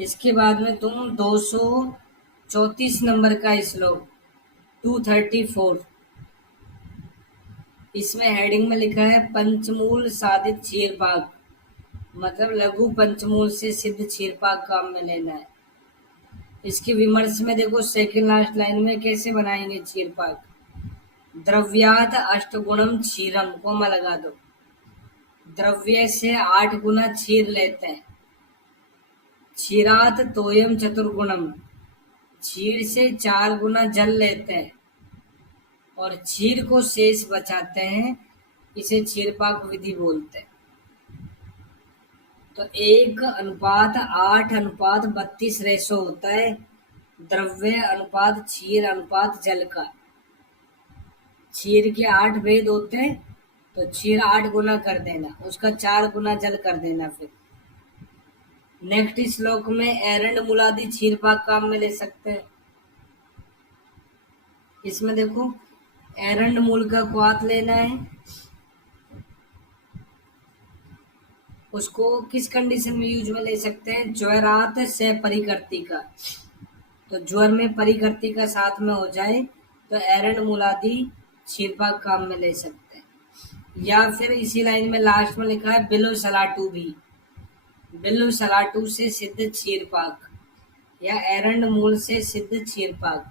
इसके बाद में तुम 234 नंबर का श्लोक 234, इसमें हेडिंग में लिखा है पंचमूल साधित क्षीरपाक। मतलब लघु पंचमूल से सिद्ध क्षीरपाक काम में लेना है। इसके विमर्श में देखो सेकंड लास्ट लाइन में कैसे बनाएंगे क्षीरपाक। द्रव्यात अष्टगुणम क्षीरम, कोमा लगा दो। द्रव्य से 8 गुना क्षीर लेते हैं। क्षीरात तोयम चतुर्गुणम, क्षीर से 4 गुना जल लेते हैं और क्षीर को शेष बचाते हैं। इसे क्षीरपाक विधि बोलते हैं। तो 1:8:32 रेशो होता है द्रव्य अनुपात क्षीर अनुपात जल का। क्षीर के 8 भेद होते हैं, तो क्षीर 8 गुना कर देना, उसका 4 गुना जल कर देना। फिर नेक्स्ट श्लोक में एरंड मूलादि क्षीरपाक काम में ले सकते हैं। इसमें देखो एरंड मूल का क्वाथ लेना है। उसको किस कंडीशन में यूज में ले सकते हैं? ज्वरात से परिकर्ती का। तो ज्वर में परिकर्ती का साथ में हो जाए तो एरंड मूलादि क्षीरपाक काम में ले सकते हैं। या फिर इसी लाइन में लास्ट में लिखा है बिलो सलाटू भी। बिलो सलाटू से सिद्ध क्षीरपाक या एरंड मूल से सिद्ध क्षीरपाक,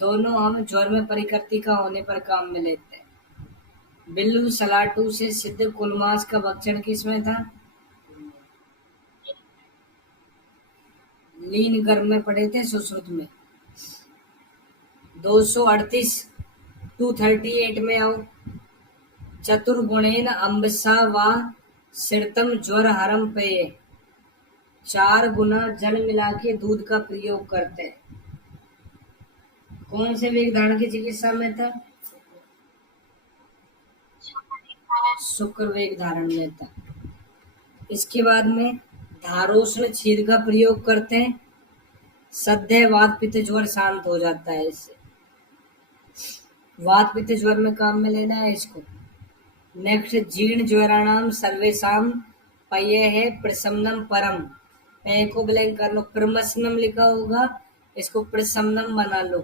दोनों हम ज्वर में परिकर्ती का होने पर काम में लेते हैं। बिल्लू सलाटू से सिद्ध कुलमास का भक्षण किसमें था? लीन गर्भ में पढ़े थे सुश्रुत में। 238 238 में आओ। चतुर्गुणेन अम्बसा व सिरतम ज्वर हरम पेय, 4 गुना जल मिला के दूध का प्रयोग करते हैं। कौन से वेग धारण की चिकित्सा में था? शुक्र वेग धारण में था। इसके बाद में धारोष्ण क्षीर का प्रयोग करते हैं। सद्य वात पित्त ज्वर शांत हो जाता है इससे। वात पित्त ज्वर में काम में लेना है इसको। नेक्स्ट जीर्ण ज्वराणाम सर्वेशाम पय है प्रशमनम परम। पय को ब्लैंक कर लो, प्रमसनम लिखा होगा, इसको प्रशमनम बना लो।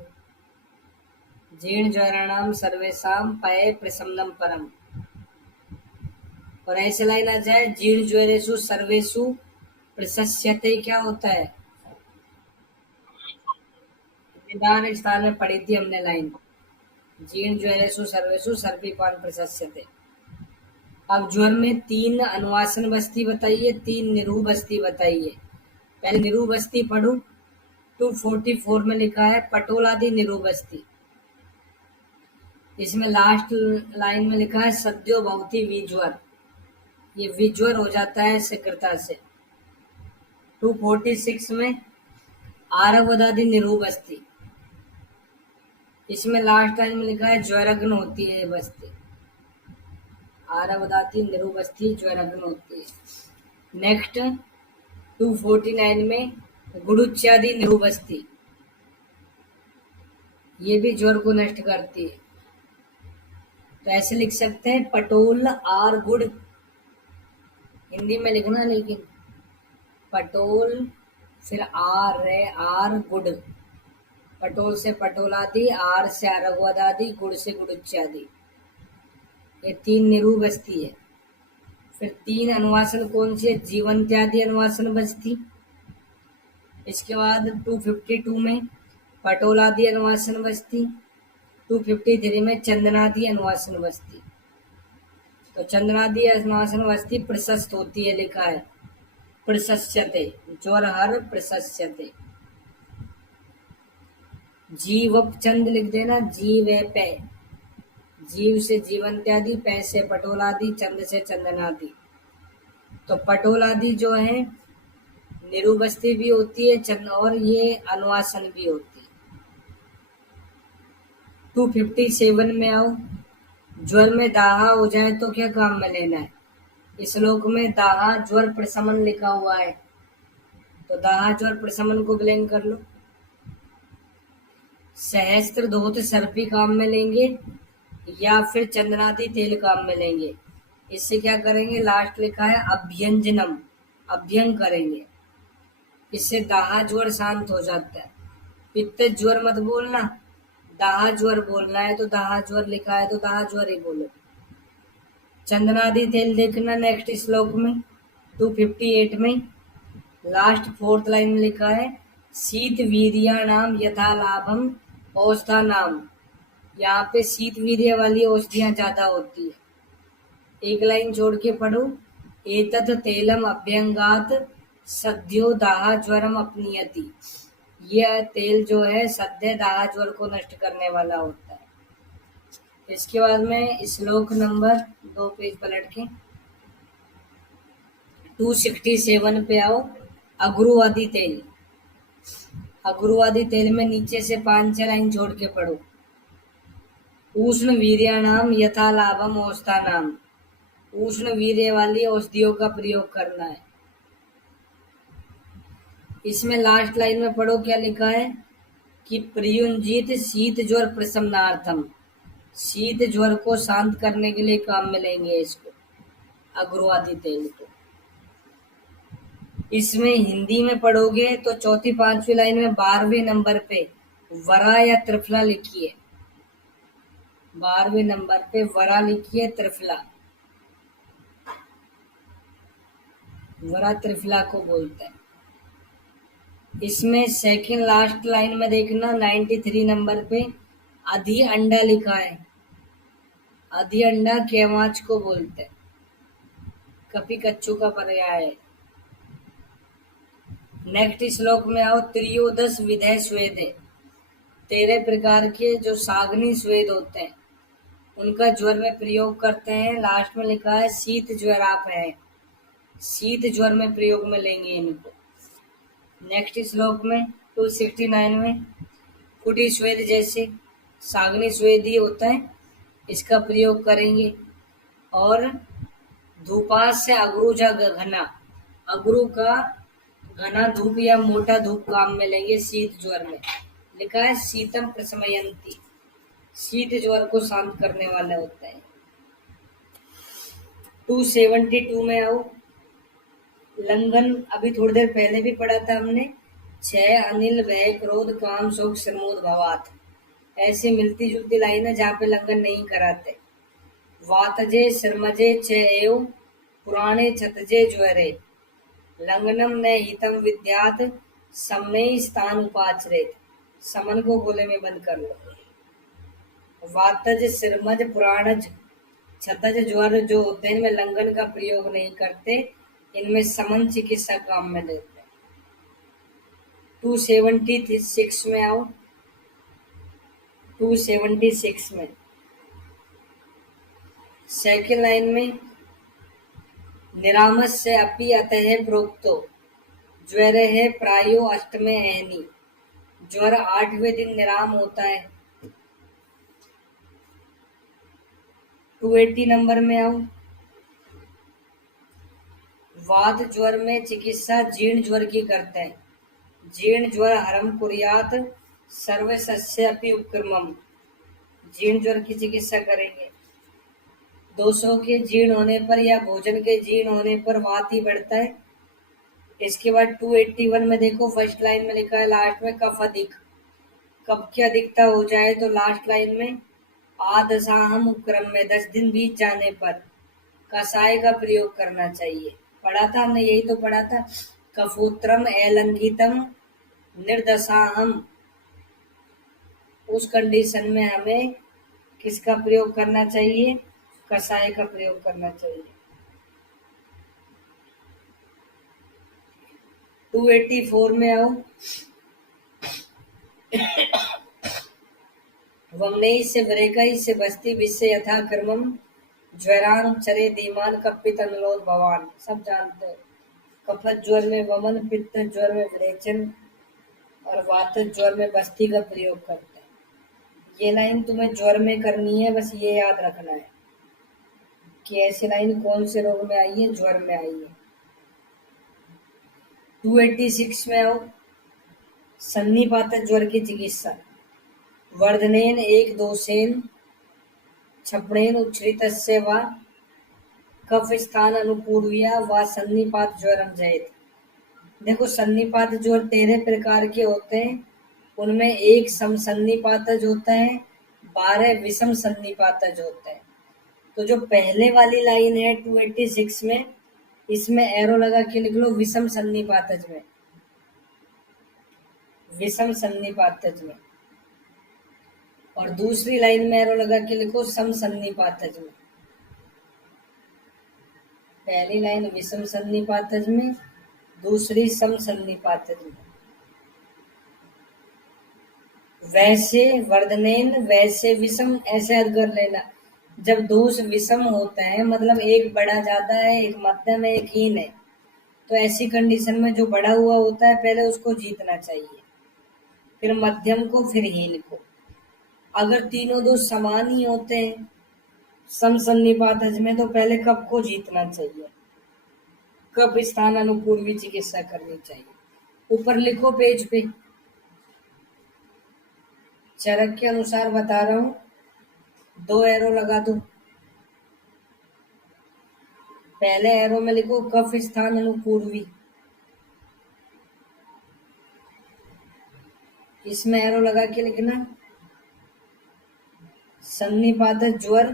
जीर्ण ज्वराणाम सर्वेशाम पय प्रशमनम परम। और ऐसे लाइन आ जाए जीर्ण ज्वरेषु सर्वेषु प्रशस्यते, क्या होता है? निदान स्थान में पढ़ी थी हमने लाइन। जीर्ण ज्वरेषु सर्वेषु सर्पीपान प्रशस्यते। अब ज्वर में 3 अनुवासन बस्ती बताइए, 3 निरूह बस्ती बताइए। पहले निरूह बस्ती पढ़ो। 244 में लिखा है पटोलादि निरूह बस्ती। इसमें लास्ट लाइन में लिखा है सद्यो भवती विज्वर, ये विज्वर हो जाता है शीघ्रता से। 246 में आरवदादि निरूह बस्ती। इसमें लास्ट लाइन में लिखा है ज्वरग्न होती है ये बस्ती। आरवदाति निरूह बस्ती ज्वरग्न होती है। नेक्स्ट 249 में गुड़ुच्यादि निरूह बस्ती। ये भी ज्वर को नष्ट करती है। तो ऐसे लिख सकते हैं पटोल आर गुड, हिंदी में लिखना लेकिन पटोल फिर आर रे आर गुड, पटोल से पटोलादि, आर से आरगवदादि, गुड़ से गुड़ुच्चादि, ये 3 निरूबस्ती है। फिर 3 अनुवासन कौन सी है? जीवंत्यादि अनुवासन बस्ती। इसके बाद 252 में पटोलादि अनुवासन बस्ती, 253 में चंदनादि अनुवासन बस्ती। तो चंदनादि अनुवासन बस्ती प्रशस्त होती है, लिखा है प्रशस्यते, ज्वर हर प्रशस्यते। जीव चंद लिख देना, जीव पे, जीव से जीवंत्यादि, पै से पटोलादि, चंद से चंदनादि। तो पटोलादि जो है निरूबस्ती भी होती है चंद, और ये अनुवासन भी होती है। 257 में आओ, ज्वर में दाहा हो जाए तो क्या काम में लेना है? इस श्लोक में दाहा ज्वर प्रशमन लिखा हुआ है, तो दाहा ज्वर प्रशमन को ब्लैंक कर लो। सहस्त्र धोत सर्पी काम में लेंगे या फिर चंदनादि तेल काम में लेंगे। इससे क्या करेंगे? लास्ट लिखा है अभ्यंजनम, अभ्यंग करेंगे, इससे दाहा ज्वर शांत हो जाता है। पित्त ज्वर मत बोलना, दाहा ज्वर बोलना है, तो दाहा ज्वर लिखा है तो दाहा ज्वर ही बोलो। चंदनादि तेल देखना नेक्स्ट श्लोक में 258 में लास्ट 4th लाइन में लिखा है शीत वीर्याणाम यथा लाभम औषधा नाम। यहाँ पे शीत वीर्य वाली औषधियां ज्यादा होती है। एक लाइन जोड़ के पढ़ो, एतत् तेलम अभ्यंगात सद्यो दाहा ज्वरम अपनीयति। यह तेल जो है सद्य दाहा ज्वर को नष्ट करने वाला होता है। इसके बाद में श्लोक नंबर 2 पेज पलट के 267 पे आओ। अगरुवादी तेल, अगरुवादी तेल में नीचे से 5 लाइन जोड़ के पढ़ो। उष्ण वीर्याणाम यथा लाभम औषधा नाम, उष्ण वीर्य वाली औषधियों का प्रयोग करना है। इसमें लास्ट लाइन में पढ़ो क्या लिखा है कि प्रयुंजित शीत ज्वर प्रशमनार्थम, शीत ज्वर को शांत करने के लिए काम में लेंगे इसको, अगरुवादी तेल को। इसमें हिंदी में पढ़ोगे तो 4th 5वीं लाइन में 12वें नंबर पे वरा या त्रिफला लिखिए, 12वें नंबर पे वरा लिखिए, त्रिफला, वरा त्रिफला को बोलते हैं। इसमें सेकंड लास्ट लाइन में देखना 93 नंबर पे अधि अंडा लिखा है, अधि अंडा केवाच को बोलते हैं, कपी कच्चू का पर्याय है। नेक्स्ट श्लोक में आओ, त्रियोदश विधय स्वेद है, 13 प्रकार के जो साग्नि स्वेद होते हैं उनका ज्वर में प्रयोग करते हैं। लास्ट में लिखा है शीत ज्वर आप है, शीत ज्वर में प्रयोग में लेंगे इनको। नेक्स्ट श्लोक में 269 में कुटी स्वेद जैसे साग्नि स्वेद ही होता है, इसका प्रयोग करेंगे। और धूपास से अगरू घना, अगरू का घना धूप या मोटा धूप काम में लेंगे शीत ज्वर में। लिखा है शीतम प्रशमयंती, शीत ज्वर को शांत करने वाला होता है। 272 में आओ, लंघन अभी थोड़ी देर पहले भी पढ़ा था हमने, 6 अनिल भय क्रोध काम शोक श्रमोद भवात, ऐसे मिलती जुलती लाइन है जहाँ पे लंघन नहीं कराते। वातजे श्रमजे च एव पुराणे छतजे ज्वरे, लंघनम न हितम विद्यात समय स्थान उपाचरेत, समन को गोले में बंद कर लो। वातज सिरमज पुराणज छतज ज्वर जो होते हैं इनमें लंघन का प्रयोग नहीं करते, इनमें समन चिकित्सा काम में लेते हैं। 276 में आओ, 276 में सेकंड लाइन में निरामस से अपि अतः प्रोक्तो ज्वर है प्रायो अष्टमे एहनी, ज्वर 8वें दिन निराम होता है। 280 नंबर में आओ, वात ज्वर में चिकित्सा जीर्ण ज्वर की करते हैं, जीर्ण ज्वर हरम कुर्यात सर्व सस्य अपि उपक्रमम, जीर्ण ज्वर की चिकित्सा करेंगे। दोषों के जीर्ण होने पर या भोजन के जीर्ण होने पर वात ही बढ़ता है। इसके बाद 281 में देखो, फर्स्ट लाइन में लिखा है लास्ट में, कफ अधिक, कफ की अधिकता हो जाए तो लास्ट लाइन में आदशाहम उपक्रम में 10 दिन बीत जाने पर कषाय का प्रयोग करना चाहिए। पढ़ा था हमने, यही तो पढ़ा था, कफोत्रम एलंघितम निर्दशाहम। उस कंडीशन में हमें किसका प्रयोग करना चाहिए? कषाय का प्रयोग करना चाहिए। 284 में आओ, वमनेई से वरेकई से बस्ती विषय यथा कर्मम ज्वरान चरे धीमान कपित अनुलोध भवान। सब जानते हो, कफत ज्वर में वमन, पित्त ज्वर में विरेचन और वात ज्वर में बस्ती का प्रयोग करते हैं। ये लाइन तुम्हें ज्वर में करनी है, बस ये याद रखना है कि ऐसी लाइन कौन से रोग में आई है? ज्वर में आई है। 286 में आओ, सन्निपात ज्वर की चिकित्सा। वर्धनेन एक दोषेन छपणेन उच्छ्रितस्य वा कफ स्थान अनुपूर्व्या वा सन्निपात ज्वरम जयेत। देखो, सन्निपात ज्वर 13 प्रकार के होते हैं, उनमें एक समसन्निपातज होता है, 12 विषम सन्निपातज होते हैं। तो जो पहले वाली लाइन है 286 में, इसमें एरो लगा के लिख लो विषम सन्निपातज में, विषम सन्निपातज में। और दूसरी लाइन में एरो लगा के लिखो सम सन्निपातज में। पहली लाइन विषम सन्निपातज में, दूसरी सम सन्निपातज में। वैसे वर्धनेन वैसे विषम, ऐसे याद कर लेना। जब दोष विषम होते हैं, मतलब एक बड़ा ज्यादा है, एक मध्यम है, एक हीन है, तो ऐसी कंडीशन में जो बड़ा हुआ होता है पहले उसको जीतना चाहिए, फिर मध्यम को, फिर हीन को। अगर तीनों दोष समान ही होते हैं समसन्निपातज में, तो पहले कफ को जीतना चाहिए, कफ स्थान अनुपूर्वी चिकित्सा करनी चाहिए। ऊपर लिखो पेज पे, चरक के अनुसार बता रहा हूं, 2 एरो लगा दो। पहले एरो में लिखो कफ स्थान अनुपूर्वी, इसमें एरो लगा के लिखना सन्निपातज ज्वर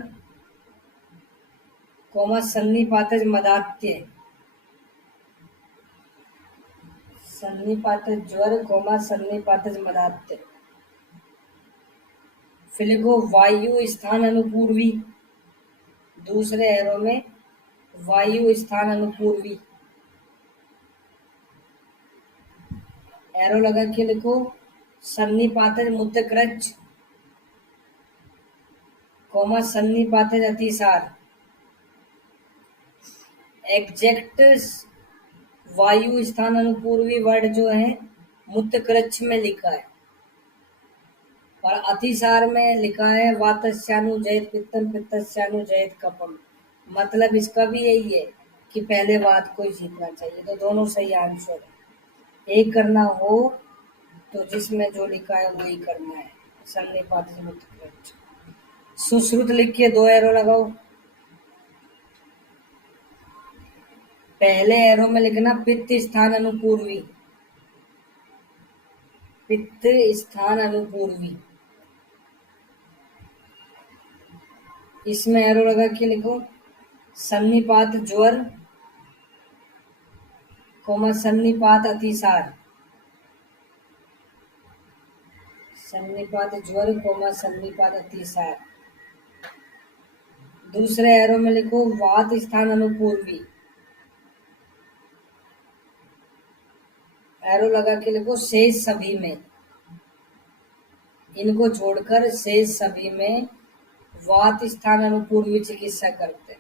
कोमा सन्निपातज मदात्य, सन्निपातज ज्वर कोमा सन्निपातज मदात्य। फिर लिखो वायु स्थान अनुपूर्वी, दूसरे एरो में वायु स्थान अनुपूर्वी, एरो लगा के लिखो सन्निपातज मुतक्रच कोमा सन्निपातज अतिसार। एग्जैक्ट वायु स्थान अनुपूर्वी वर्ड जो है मुतक्रच में लिखा है, और अतिसार में लिखा है वातस्यानुजयत पित्तम पित्तस्यानुजयत कफम। मतलब इसका भी यही है कि पहले वात को ही जीतना चाहिए। तो दोनों सही आंसर है। एक करना हो तो जिसमें जो लिखा है वही करना है, सन्निपात मुतक्रच। सुश्रुत लिख के 2 एरो लगाओ। पहले एरो में लिखना पित्त स्थान अनुपूर्वी, पित्त स्थान अनुपूर्वी, इसमें एरो लगा के लिखो सन्निपात ज्वर कोमा सन्निपात अतिसार, सन्निपात ज्वर कोमा सन्निपात अतिसार। दूसरे एरो में लिखो वात स्थान अनुपूर्वी, एरो लगा के लिखो शेष सभी में, इनको छोड़कर शेष सभी में वात स्थान अनुपूर्वी चिकित्सा करते हैं।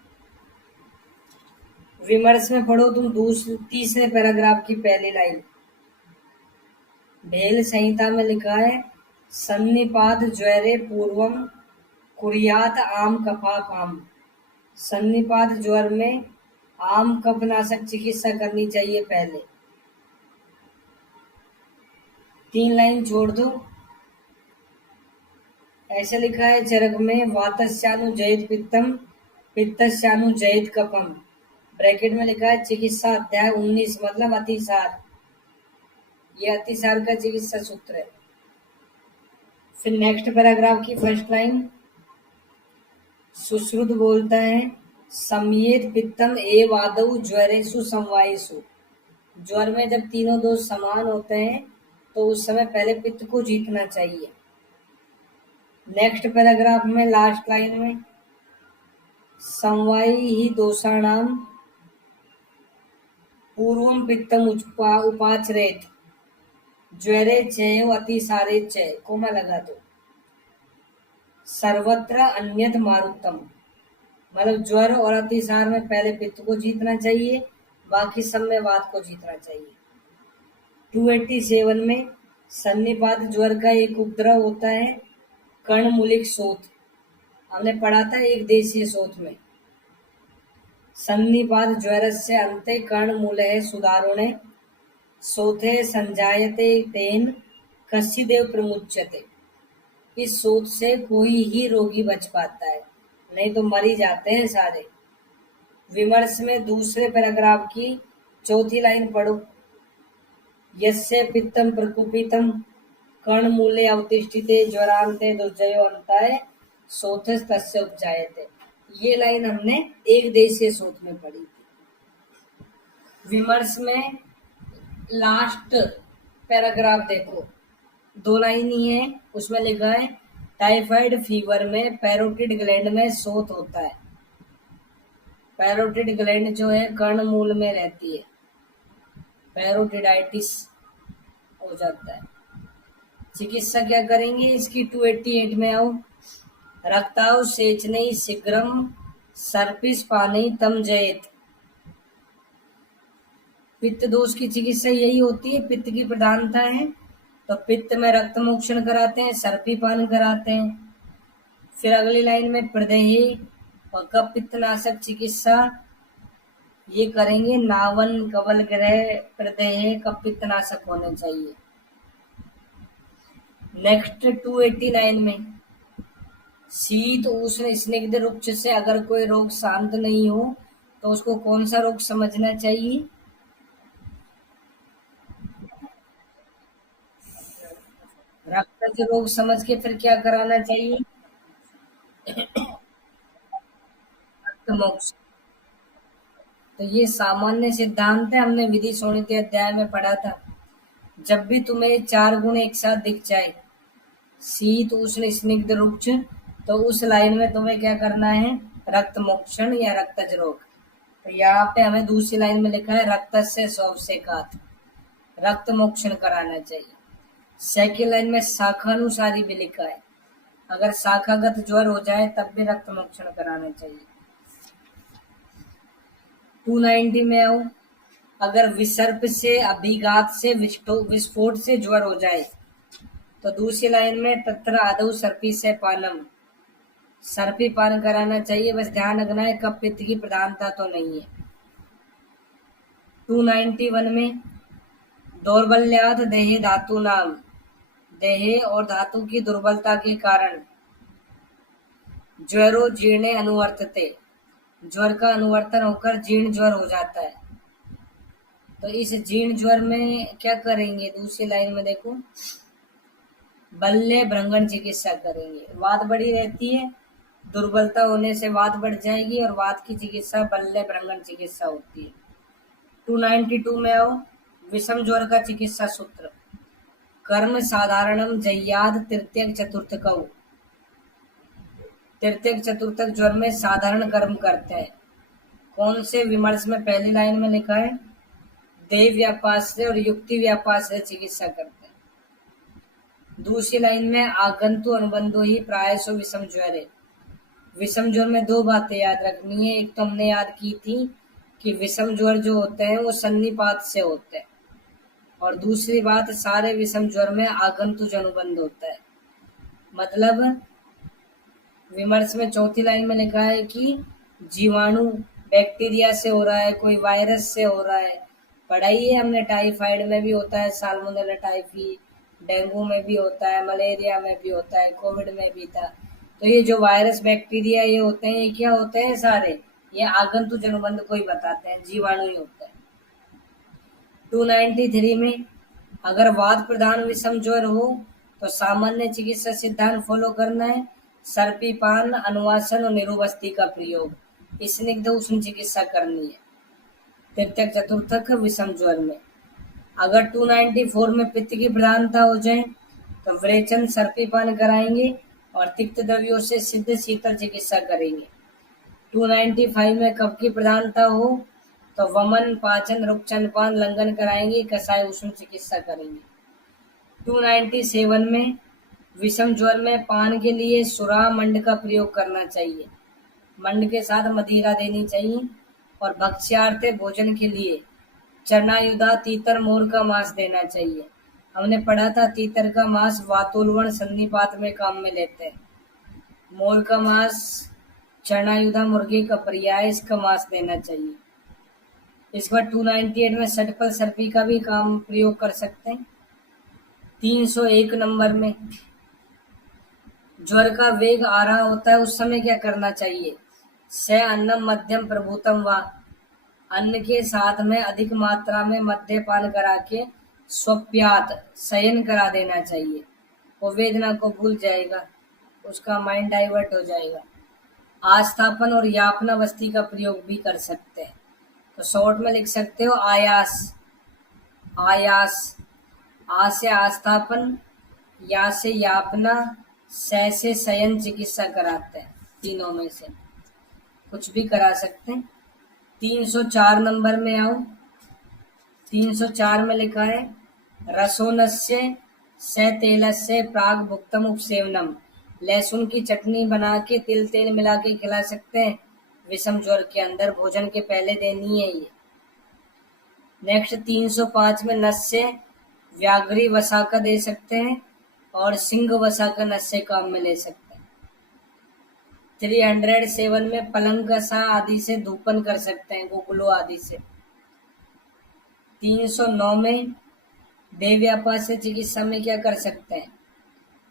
विमर्श में पढ़ो तुम तीसरे पैराग्राफ की पहली लाइन, भेल संहिता में लिखा है सन्निपात ज्वरे पूर्वम कुर्यात आम कफापाम। सन्निपात ज्वर में आम कफनाशक चिकित्सा करनी चाहिए पहले। 3 लाइन छोड़ दो, ऐसा लिखा है चरक में, वातस्यानुजयित पित्तम पित्तस्यानुजयित कफम। ब्रैकेट में लिखा है चिकित्सा अध्याय 19, मतलब अतिसार। ये अतिसार का चिकित्सा सूत्र है। फिर नेक्स्ट पैराग्राफ की फर्स्ट लाइन, सुश्रुत बोलता है, संयेत पित्तम एव आदौ ज्वरेषु समवायेषु। ज्वर में जब तीनों दोष समान होते हैं तो उस समय पहले पित्त को जीतना चाहिए। नेक्स्ट पैराग्राफ में लास्ट लाइन में, समवायी ही दोषाणाम पूर्वम पित्तम उपाचरेत ज्वरे चैव अतिसारे च, कोमा लगा दो, सर्वत्र अन्यत मारुतम। मतलब ज्वर और अतिसार में पहले पित्त को जीतना चाहिए, बाकी सब में वात को जीतना चाहिए। 287 में, सन्निपात ज्वर का एक उपद्रव होता है कर्णमूलिक शोथ। हमने पढ़ा था एक देशीय शोथ में, सन्निपात ज्वरस्य अन्ते कर्णमूलः सुदारुणे शोथे संजायते तेन कस्यदेव प्रमुच्यते। इस शोथ से कोई ही रोगी बच पाता है, नहीं तो मर ही जाते हैं सारे। विमर्श में दूसरे पैराग्राफ की चौथी लाइन पढ़ो, यस्य पित्तम प्रकुपितम कर्णमूले अवतिष्ठिते ज्वरांते दुर्जयो अंताय शोथस तस्य उपजायते। ये लाइन हमने एक देशीय शोथ में पढ़ी थी। विमर्श में लास्ट पैराग्राफ देखो, 2 लाइन ही है, उसमें लिखा है टाइफाइड फीवर में पैरोटिड ग्लैंड में शोथ होता है। पैरोटिड ग्लैंड जो है कर्णमूल में रहती है, पैरोटिडाइटिस हो जाता है। चिकित्सा क्या करेंगे इसकी, 288 में आओ, रक्ताव सेचनई शीघ्रम सर्पिस पानई तम जयेत। पित्त दोष की चिकित्सा यही होती है, पित्त की प्रधानता है तो पित्त में रक्त मोक्षण कराते हैं, सर्पी पान कराते हैं। फिर अगली लाइन में प्रदेही और कफ पित्तनाशक चिकित्सा ये करेंगे, नावन कवल ग्रह प्रदेह कफ पित्तनाशक होने चाहिए। नेक्स्ट 289 में, शीत उष्ण स्निग्ध रुक्ष से अगर कोई रोग शांत नहीं हो तो उसको कौन सा रोग समझना चाहिए, रक्त रोग समझ के फिर क्या कराना चाहिए, रक्त मोक्ष। तो ये सामान्य सिद्धांत है, हमने विधि शोणित अध्याय में पढ़ा था। जब भी तुम्हें 4 गुण एक साथ दिख जाए, शीत उष्ण स्निग्ध रुक्ष, तो उस लाइन में तुम्हें क्या करना है, रक्त मोक्षण या रक्तज रोग। तो यहाँ पे हमें दूसरी लाइन में लिखा है रक्त से सौवसेकात, रक्त मोक्षण कराना चाहिए। सेकेंड लाइन में शाखानुसारी भी लिखा है, अगर शाखागत ज्वर हो जाए तब भी रक्त मोक्षण कराना चाहिए। 290 में आओ, अगर विसर्प से अभिघात से विस्फोट से ज्वर हो जाए तो दूसरी लाइन में तत्र आदौ सर्पी से पानम, सर्पी पान कराना चाहिए। बस ध्यान रखना है कफ पित्त की प्रधानता तो नहीं है। 291 में, दौर्बल्यात देहे धातु नाम, देहे और धातु की दुर्बलता के कारण ज्वरो जीर्णे अनुवर्तते, ज्वर का अनुवर्तन होकर जीर्ण ज्वर हो जाता है। तो इस जीर्ण ज्वर में क्या करेंगे, दूसरी लाइन में देखो, बल्ले भ्रंगण चिकित्सा करेंगे। वात बढ़ी रहती है, दुर्बलता होने से वात बढ़ जाएगी और वात की चिकित्सा बल्ले भ्रंगण चिकित्सा होती है। 292 में आओ, विषम ज्वर का चिकित्सा सूत्र, कर्म साधारणम जय्याद तृतीयक चतुर्थकौ। तृतीयक चतुर्थक ज्वर में साधारण कर्म करते हैं। कौन से, विमर्श में पहली लाइन में लिखा है देव व्यापाश्रय और युक्ति व्यापाश्रय चिकित्सा करते हैं। दूसरी लाइन में आगंतु अनुबंधो ही प्रायसो विषम ज्वर है। विषम ज्वर में 2 बातें याद रखनी है, एक तो हमने याद की थी कि विषम ज्वर जो होते हैं वो सन्निपात से होते हैं, और दूसरी बात सारे विषम ज्वर में आगंतुज अनुबंध होता है। मतलब विमर्श में चौथी लाइन में लिखा है कि जीवाणु बैक्टीरिया से हो रहा है, कोई वायरस से हो रहा है। पढ़ाई है हमने, टाइफाइड में भी होता है साल्मोनेला टाइफी, डेंगू में भी होता है, मलेरिया में भी होता है, कोविड में भी था। तो ये जो वायरस बैक्टीरिया ये होते हैं, ये क्या होते हैं सारे, ये आगंतुक अनुबंध को ही बताते हैं, जीवाणु ही होते हैं। 293 में अगर वात प्रधान विषम ज्वर हो तो सामान्य चिकित्सा सिद्धांत फॉलो करना है। सर्पीपान, अनुवासन और निरोबस्ती का प्रयोग, स्निग्ध उष्ण चिकित्सा करनी है। तृतीयक चतुर्थक विषम ज्वर में अगर 294 में पित्त की प्रधानता हो जाए तो विरेचन, सर्पीपान कराएंगे और तिक्त द्रव्यों से सिद्ध शीतल चिकित्सा करेंगे। 295 में कफ की प्रधानता हो तो वमन, पाचन, रुक्चनपान, लंघन कराएंगे, कसाय उष्ण चिकित्सा करेंगे। 297 में विषम ज्वर में पान के लिए सुरा, मंड का प्रयोग करना चाहिए। मंड के साथ मदिरा देनी चाहिए। और भक्ष्यार्थ भोजन के लिए चरणायुधा, तीतर, मोर का मांस देना चाहिए। हमने पढ़ा था तीतर का मांस वातोलवण संधिपात में काम में लेते हैं। मोर का मांस चरणायुधा मुर्गे का पर्याय, इसका मांस देना चाहिए। इसके बाद 298 में सटपल सर्पी का भी काम प्रयोग कर सकते हैं। 301 नंबर में ज्वर का वेग आ रहा होता है उस समय क्या करना चाहिए। स अन्नम मध्यम प्रभुतम व अन्न के साथ में अधिक मात्रा में मद्यपान करा के स्वप्यात शयन करा देना चाहिए। वो वेदना को भूल जाएगा, उसका माइंड डाइवर्ट हो जाएगा। आस्थापन और यापना वस्ती का प्रयोग भी कर सकते हैं। तो शॉर्ट में लिख सकते हो आयास, आयास, आ से आस्थापन, या से यापना, से शयन चिकित्सा कराते हैं। तीनों में से कुछ भी करा सकते हैं। 304 नंबर में आओ। 304 में लिखा है रसोनस्य से तेलस्य प्राग भुक्तम उपसेवनम। लहसुन की चटनी बना के तिल तेल मिला के खिला सकते हैं विषम ज्वर के अंदर, भोजन के पहले देनी है ये। नेक्स्ट 305 में नस्य व्याघ्री वसा का दे सकते हैं और सिंह वसा का नस्य काम में ले सकते हैं। 307 में पलंग सा आदि से धूपन कर सकते हैं, गोकुलो आदि से। 309 में देवव्यापा से चिकित्सा में क्या कर सकते हैं।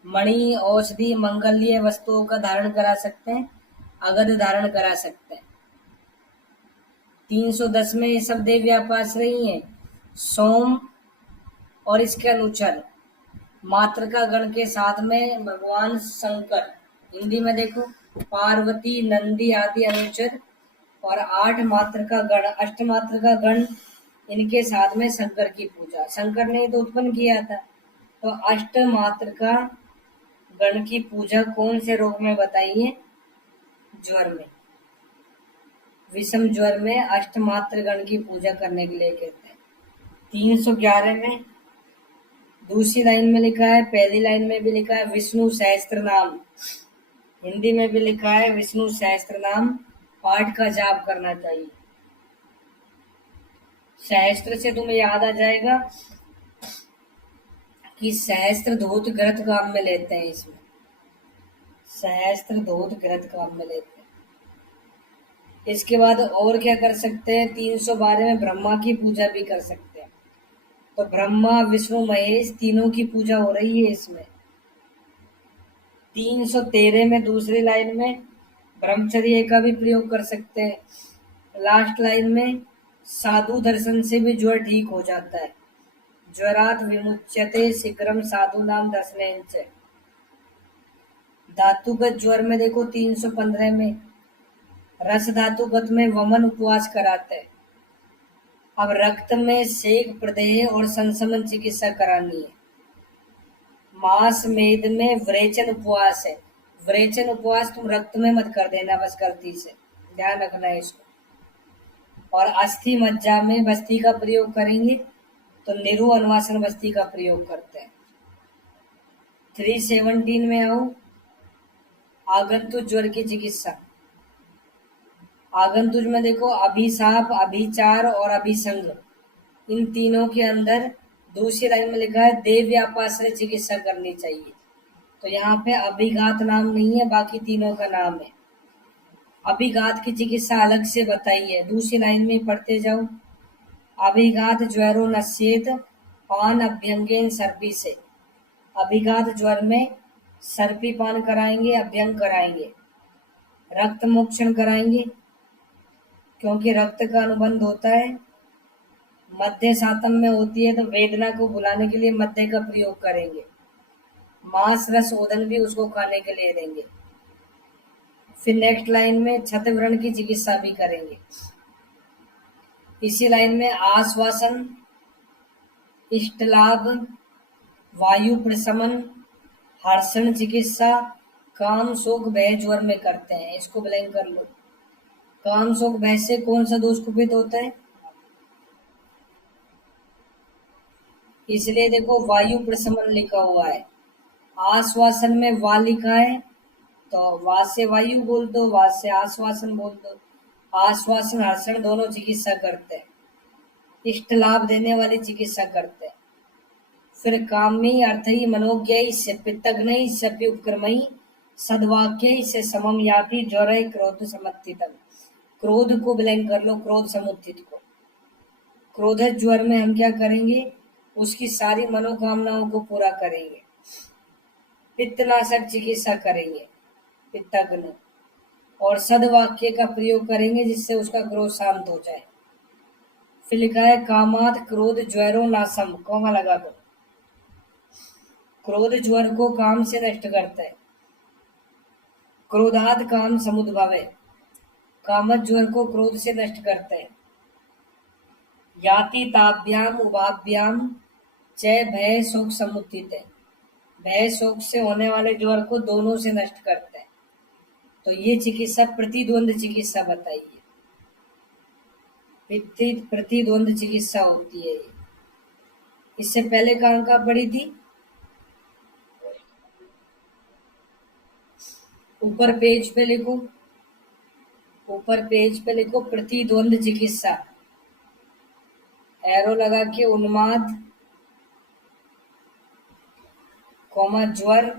मणि, औषधि, मंगल्य वस्तुओं का धारण करा सकते हैं, अगध धारण करा सकते हैं। 310 में ये सब देव व्यापास रही है। सोम और इसके अनुचर मातृका गण के साथ में भगवान शंकर, हिंदी में देखो पार्वती, नंदी आदि अनुचर और 8 मातृका गण, अष्टमातृका गण, इनके साथ में शंकर की पूजा। शंकर ने तो उत्पन्न किया था। तो अष्टमातृका गण की पूजा कौन से रोग में बताइए। ज्वर में, विषम ज्वर में अष्टमात्र गण की पूजा करने के लिए कहते हैं। 311 में दूसरी लाइन में लिखा है, पहली लाइन में भी लिखा है विष्णु सहस्त्र नाम, हिंदी में भी लिखा है विष्णु सहस्त्र नाम पाठ का जाप करना चाहिए। सहस्त्र से तुम्हें याद आ जाएगा कि सहस्त्र धूत ग्रत काम में लेते हैं। इसमें सहस्त्र धूत ग्रत काम में लेते हैं। इसके बाद और क्या कर सकते हैं। 312 में ब्रह्मा की पूजा भी कर सकते हैं। तो ब्रह्मा, विष्णु, महेश तीनों की पूजा हो रही है इसमें। 313 में दूसरी लाइन में ब्रह्मचर्य का भी प्रयोग कर सकते हैं। लास्ट लाइन में साधु दर्शन से भी ज्वर ठीक हो जाता है। ज्वरात विमुच्यते शीघ्रम साधु नाम दर्शनेन च। धातुगत ज्वर में देखो 315 में रस धातुगत में वमन उपवास कराते हैं। अब रक्त में सेक, प्रदेह और संशमन चिकित्सा करानी है। मास मेद में विरेचन उपवास है। विरेचन उपवास तुम रक्त में मत कर देना बस गलती से, ध्यान रखना है इसको। और अस्थि मज्जा में बस्ती का प्रयोग करेंगे तो निरु अनुवासन बस्ती का प्रयोग करते हैं। 317 में आओ, आगंतुक ज्वर की चिकित्सा। आगंतुक में देखो अभिशाप, अभिचार और अभिसंग, इन तीनों के अंदर दूसरी लाइन में लिखा है देव व्यापाश्रय चिकित्सा करनी चाहिए। तो यहाँ पे अभिघात नाम नहीं है, बाकी तीनों का नाम है। अभिघात की चिकित्सा अलग से बताई है, दूसरी लाइन में पढ़ते जाओ। अभिघात ज्वरो नश्येत पान अभ्यंगेन सर्पी से। अभिघात ज्वर में सर्पीपान कराएंगे, अभ्यंग कराएंगे, रक्त मोक्षण कराएंगे, क्योंकि रक्त का अनुबंध होता है। मध्य सातम में होती है तो वेदना को बुलाने के लिए मध्य का प्रयोग करेंगे। मांस रस ओदन भी उसको खाने के लिए देंगे। फिर नेक्स्ट लाइन में छतव्रण की चिकित्सा भी करेंगे। इसी लाइन में आश्वासन, इष्टलाभ, वायु प्रशमन, हर्षण चिकित्सा, काम शोक भय ज्वर में करते हैं। इसको ब्लैंक कर लो। काम शोक भय से कौन सा दोष कुपित होता है? इसलिए देखो वायु प्रशमन लिखा हुआ है। आश्वासन में वा लिखा है तो वा से वायु बोल दो, वा से आश्वासन बोल दो। आश्वासन हर्षण दोनों चिकित्सा करते हैं। इष्ट लाभ देने वाली चिकित्सा करते हैं। फिर कामी अर्थई मनोज्ञ से पित्तग्न सभ्य उपक्रमई सद्वाक्य से समम याति ज्वर क्रोध समत्थितम। क्रोध को ब्लैंक कर लो, क्रोध समुत्थित को। क्रोध ज्वर में हम क्या करेंगे? उसकी सारी मनोकामनाओं को पूरा करेंगे। पित्तनाशक चिकित्सा करेंगे, पित्तग्न, और सद्वाक्य का प्रयोग करेंगे जिससे उसका क्रोध शांत हो जाए। फिर लिखा है कामाद क्रोध ज्वरो नासम, कोमा लगा दो। क्रोध ज्वर को काम से नष्ट करता है। क्रोधाद काम समुद्भव है, कामत ज्वर को क्रोध से नष्ट करता है। याति ताभ्याम उभाभ्याम चय भय शोक समुत्थित है, भय शोक से होने वाले ज्वर को दोनों से नष्ट करता है। तो ये चिकित्सा प्रतिद्वंद चिकित्सा बताइए। प्रतिद्वंद चिकित्सा होती है। इससे पहले कहाँ कहाँ पढ़ी थी? ऊपर पेज पे लिखो, ऊपर पेज पे लिखो प्रतिद्वंद चिकित्सा, एरो लगा के उन्माद, कोमा ज्वर,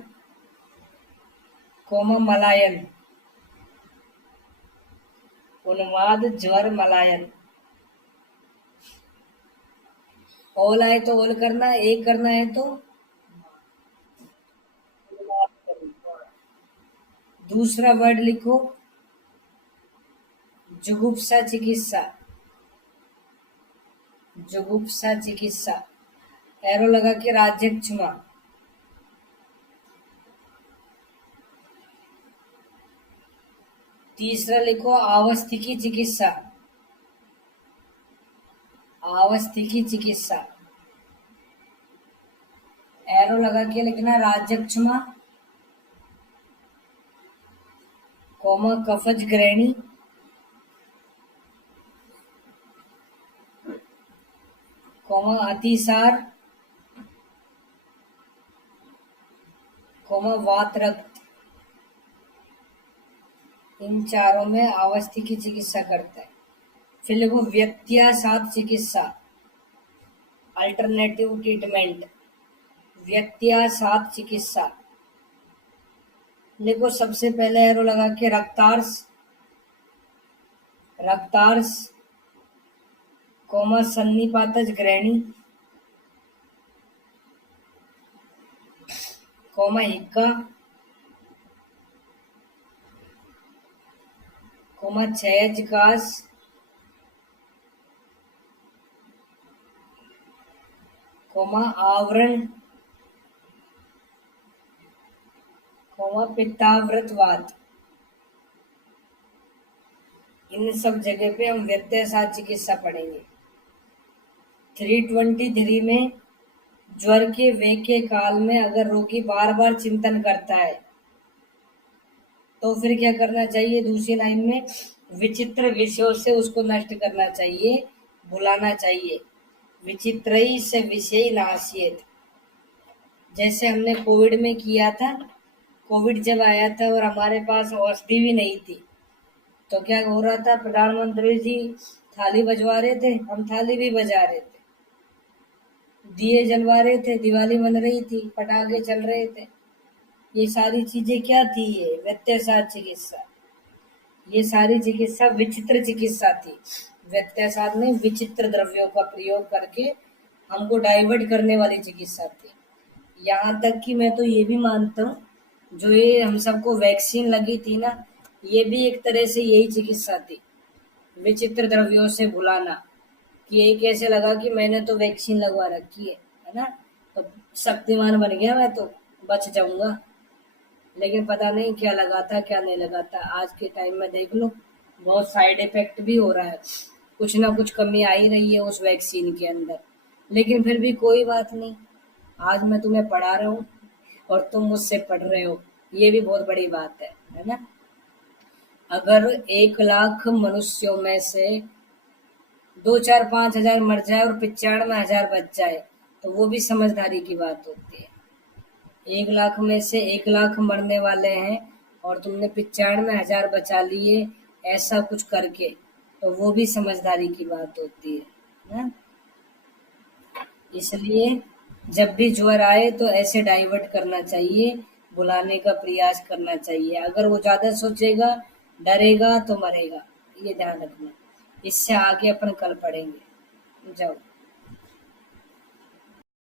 कोमा मलायन। उन्माद ज्वर मलायन। ओल आए तो ओल करना, एक करना है तो दूसरा वर्ड लिखो जुगुप्सा चिकित्सा, जुगुप्सा चिकित्सा, एरो लगा के राज्यक्षमा। तीसरा लिखो आवस्थिकी चिकित्सा, आवस्थिकी चिकित्सा, एरो लगा के लिखना राज्यक्षमा, कोमा कफज ग्रहणी, कोमा अतिसार, कोमा वात रक्त। इन चारों में अवस्थी की चिकित्सा करता है। फिर लिखो व्यत्यासात चिकित्सा, अल्टरनेटिव ट्रीटमेंट, व्यत्यासात चिकित्सा। लिखो सबसे पहले एरो लगा के रक्तार्स, रक्तार्स, कोमा सन्निपातज ग्रहणी, कोमा हिक्का, कोमा क्षयजकास, कोमा आवरण, कोमा पित्तावृतवात। इन सब जगह पे हम व्यत्यासात चिकित्सा पढ़ेंगे। 323 में ज्वर के वे के काल में अगर रोगी बार बार चिंतन करता है तो फिर क्या करना चाहिए? दूसरी लाइन में विचित्र विषयों से उसको नष्ट करना चाहिए, बुलाना चाहिए। विचित्रई से विषय नाशियत, जैसे हमने कोविड में किया था। कोविड जब आया था और हमारे पास औषधि भी नहीं थी तो क्या हो रहा था? प्रधानमंत्री जी थाली बजवा रहे थे, हम थाली भी बजा रहे थे, दिए जलवा रहे थे, दिवाली बन रही थी, पटाखे चल रहे थे। ये सारी चीजें क्या थी? ये व्यत्यासात चिकित्सा। ये सारी चिकित्सा विचित्र चिकित्सा थी। व्यत्यासात में विचित्र द्रव्यों का प्रयोग करके हमको डाइवर्ट करने वाली चिकित्सा थी। यहाँ तक कि मैं तो ये भी मानता हूँ, जो ये हम सबको वैक्सीन लगी थी ना, ये भी एक तरह से यही चिकित्सा थी, विचित्र द्रव्यों से भुलाना। कि यही कैसे लगा कि मैंने तो वैक्सीन लगवा रखी है ना, तो शक्तिमान बन गया मैं तो, बच जाऊंगा। लेकिन पता नहीं क्या लगा था क्या नहीं लगा था। आज के टाइम में देख लो, बहुत साइड इफेक्ट भी हो रहा है, कुछ ना कुछ कमी आ ही रही है उस वैक्सीन के अंदर। लेकिन फिर भी कोई बात नहीं, आज मैं तुम्हें पढ़ा रहा हूँ और तुम मुझसे पढ़ रहे हो, ये भी बहुत बड़ी बात है ना। अगर 1 लाख मनुष्यों में से 2 4 5 हजार मर जाए और 95 हजार बच जाए, तो वो भी समझदारी की बात होती है। 1 लाख में से 1 लाख मरने वाले हैं और तुमने 95 हजार बचा लिए ऐसा कुछ करके, तो वो भी समझदारी की बात होती है ना। इसलिए जब भी ज्वर आए तो ऐसे डाइवर्ट करना चाहिए, बुलाने का प्रयास करना चाहिए। अगर वो ज्यादा सोचेगा, डरेगा तो मरेगा, ये ध्यान रखना। इससे आगे अपन कल पढ़ेंगे। जाओ।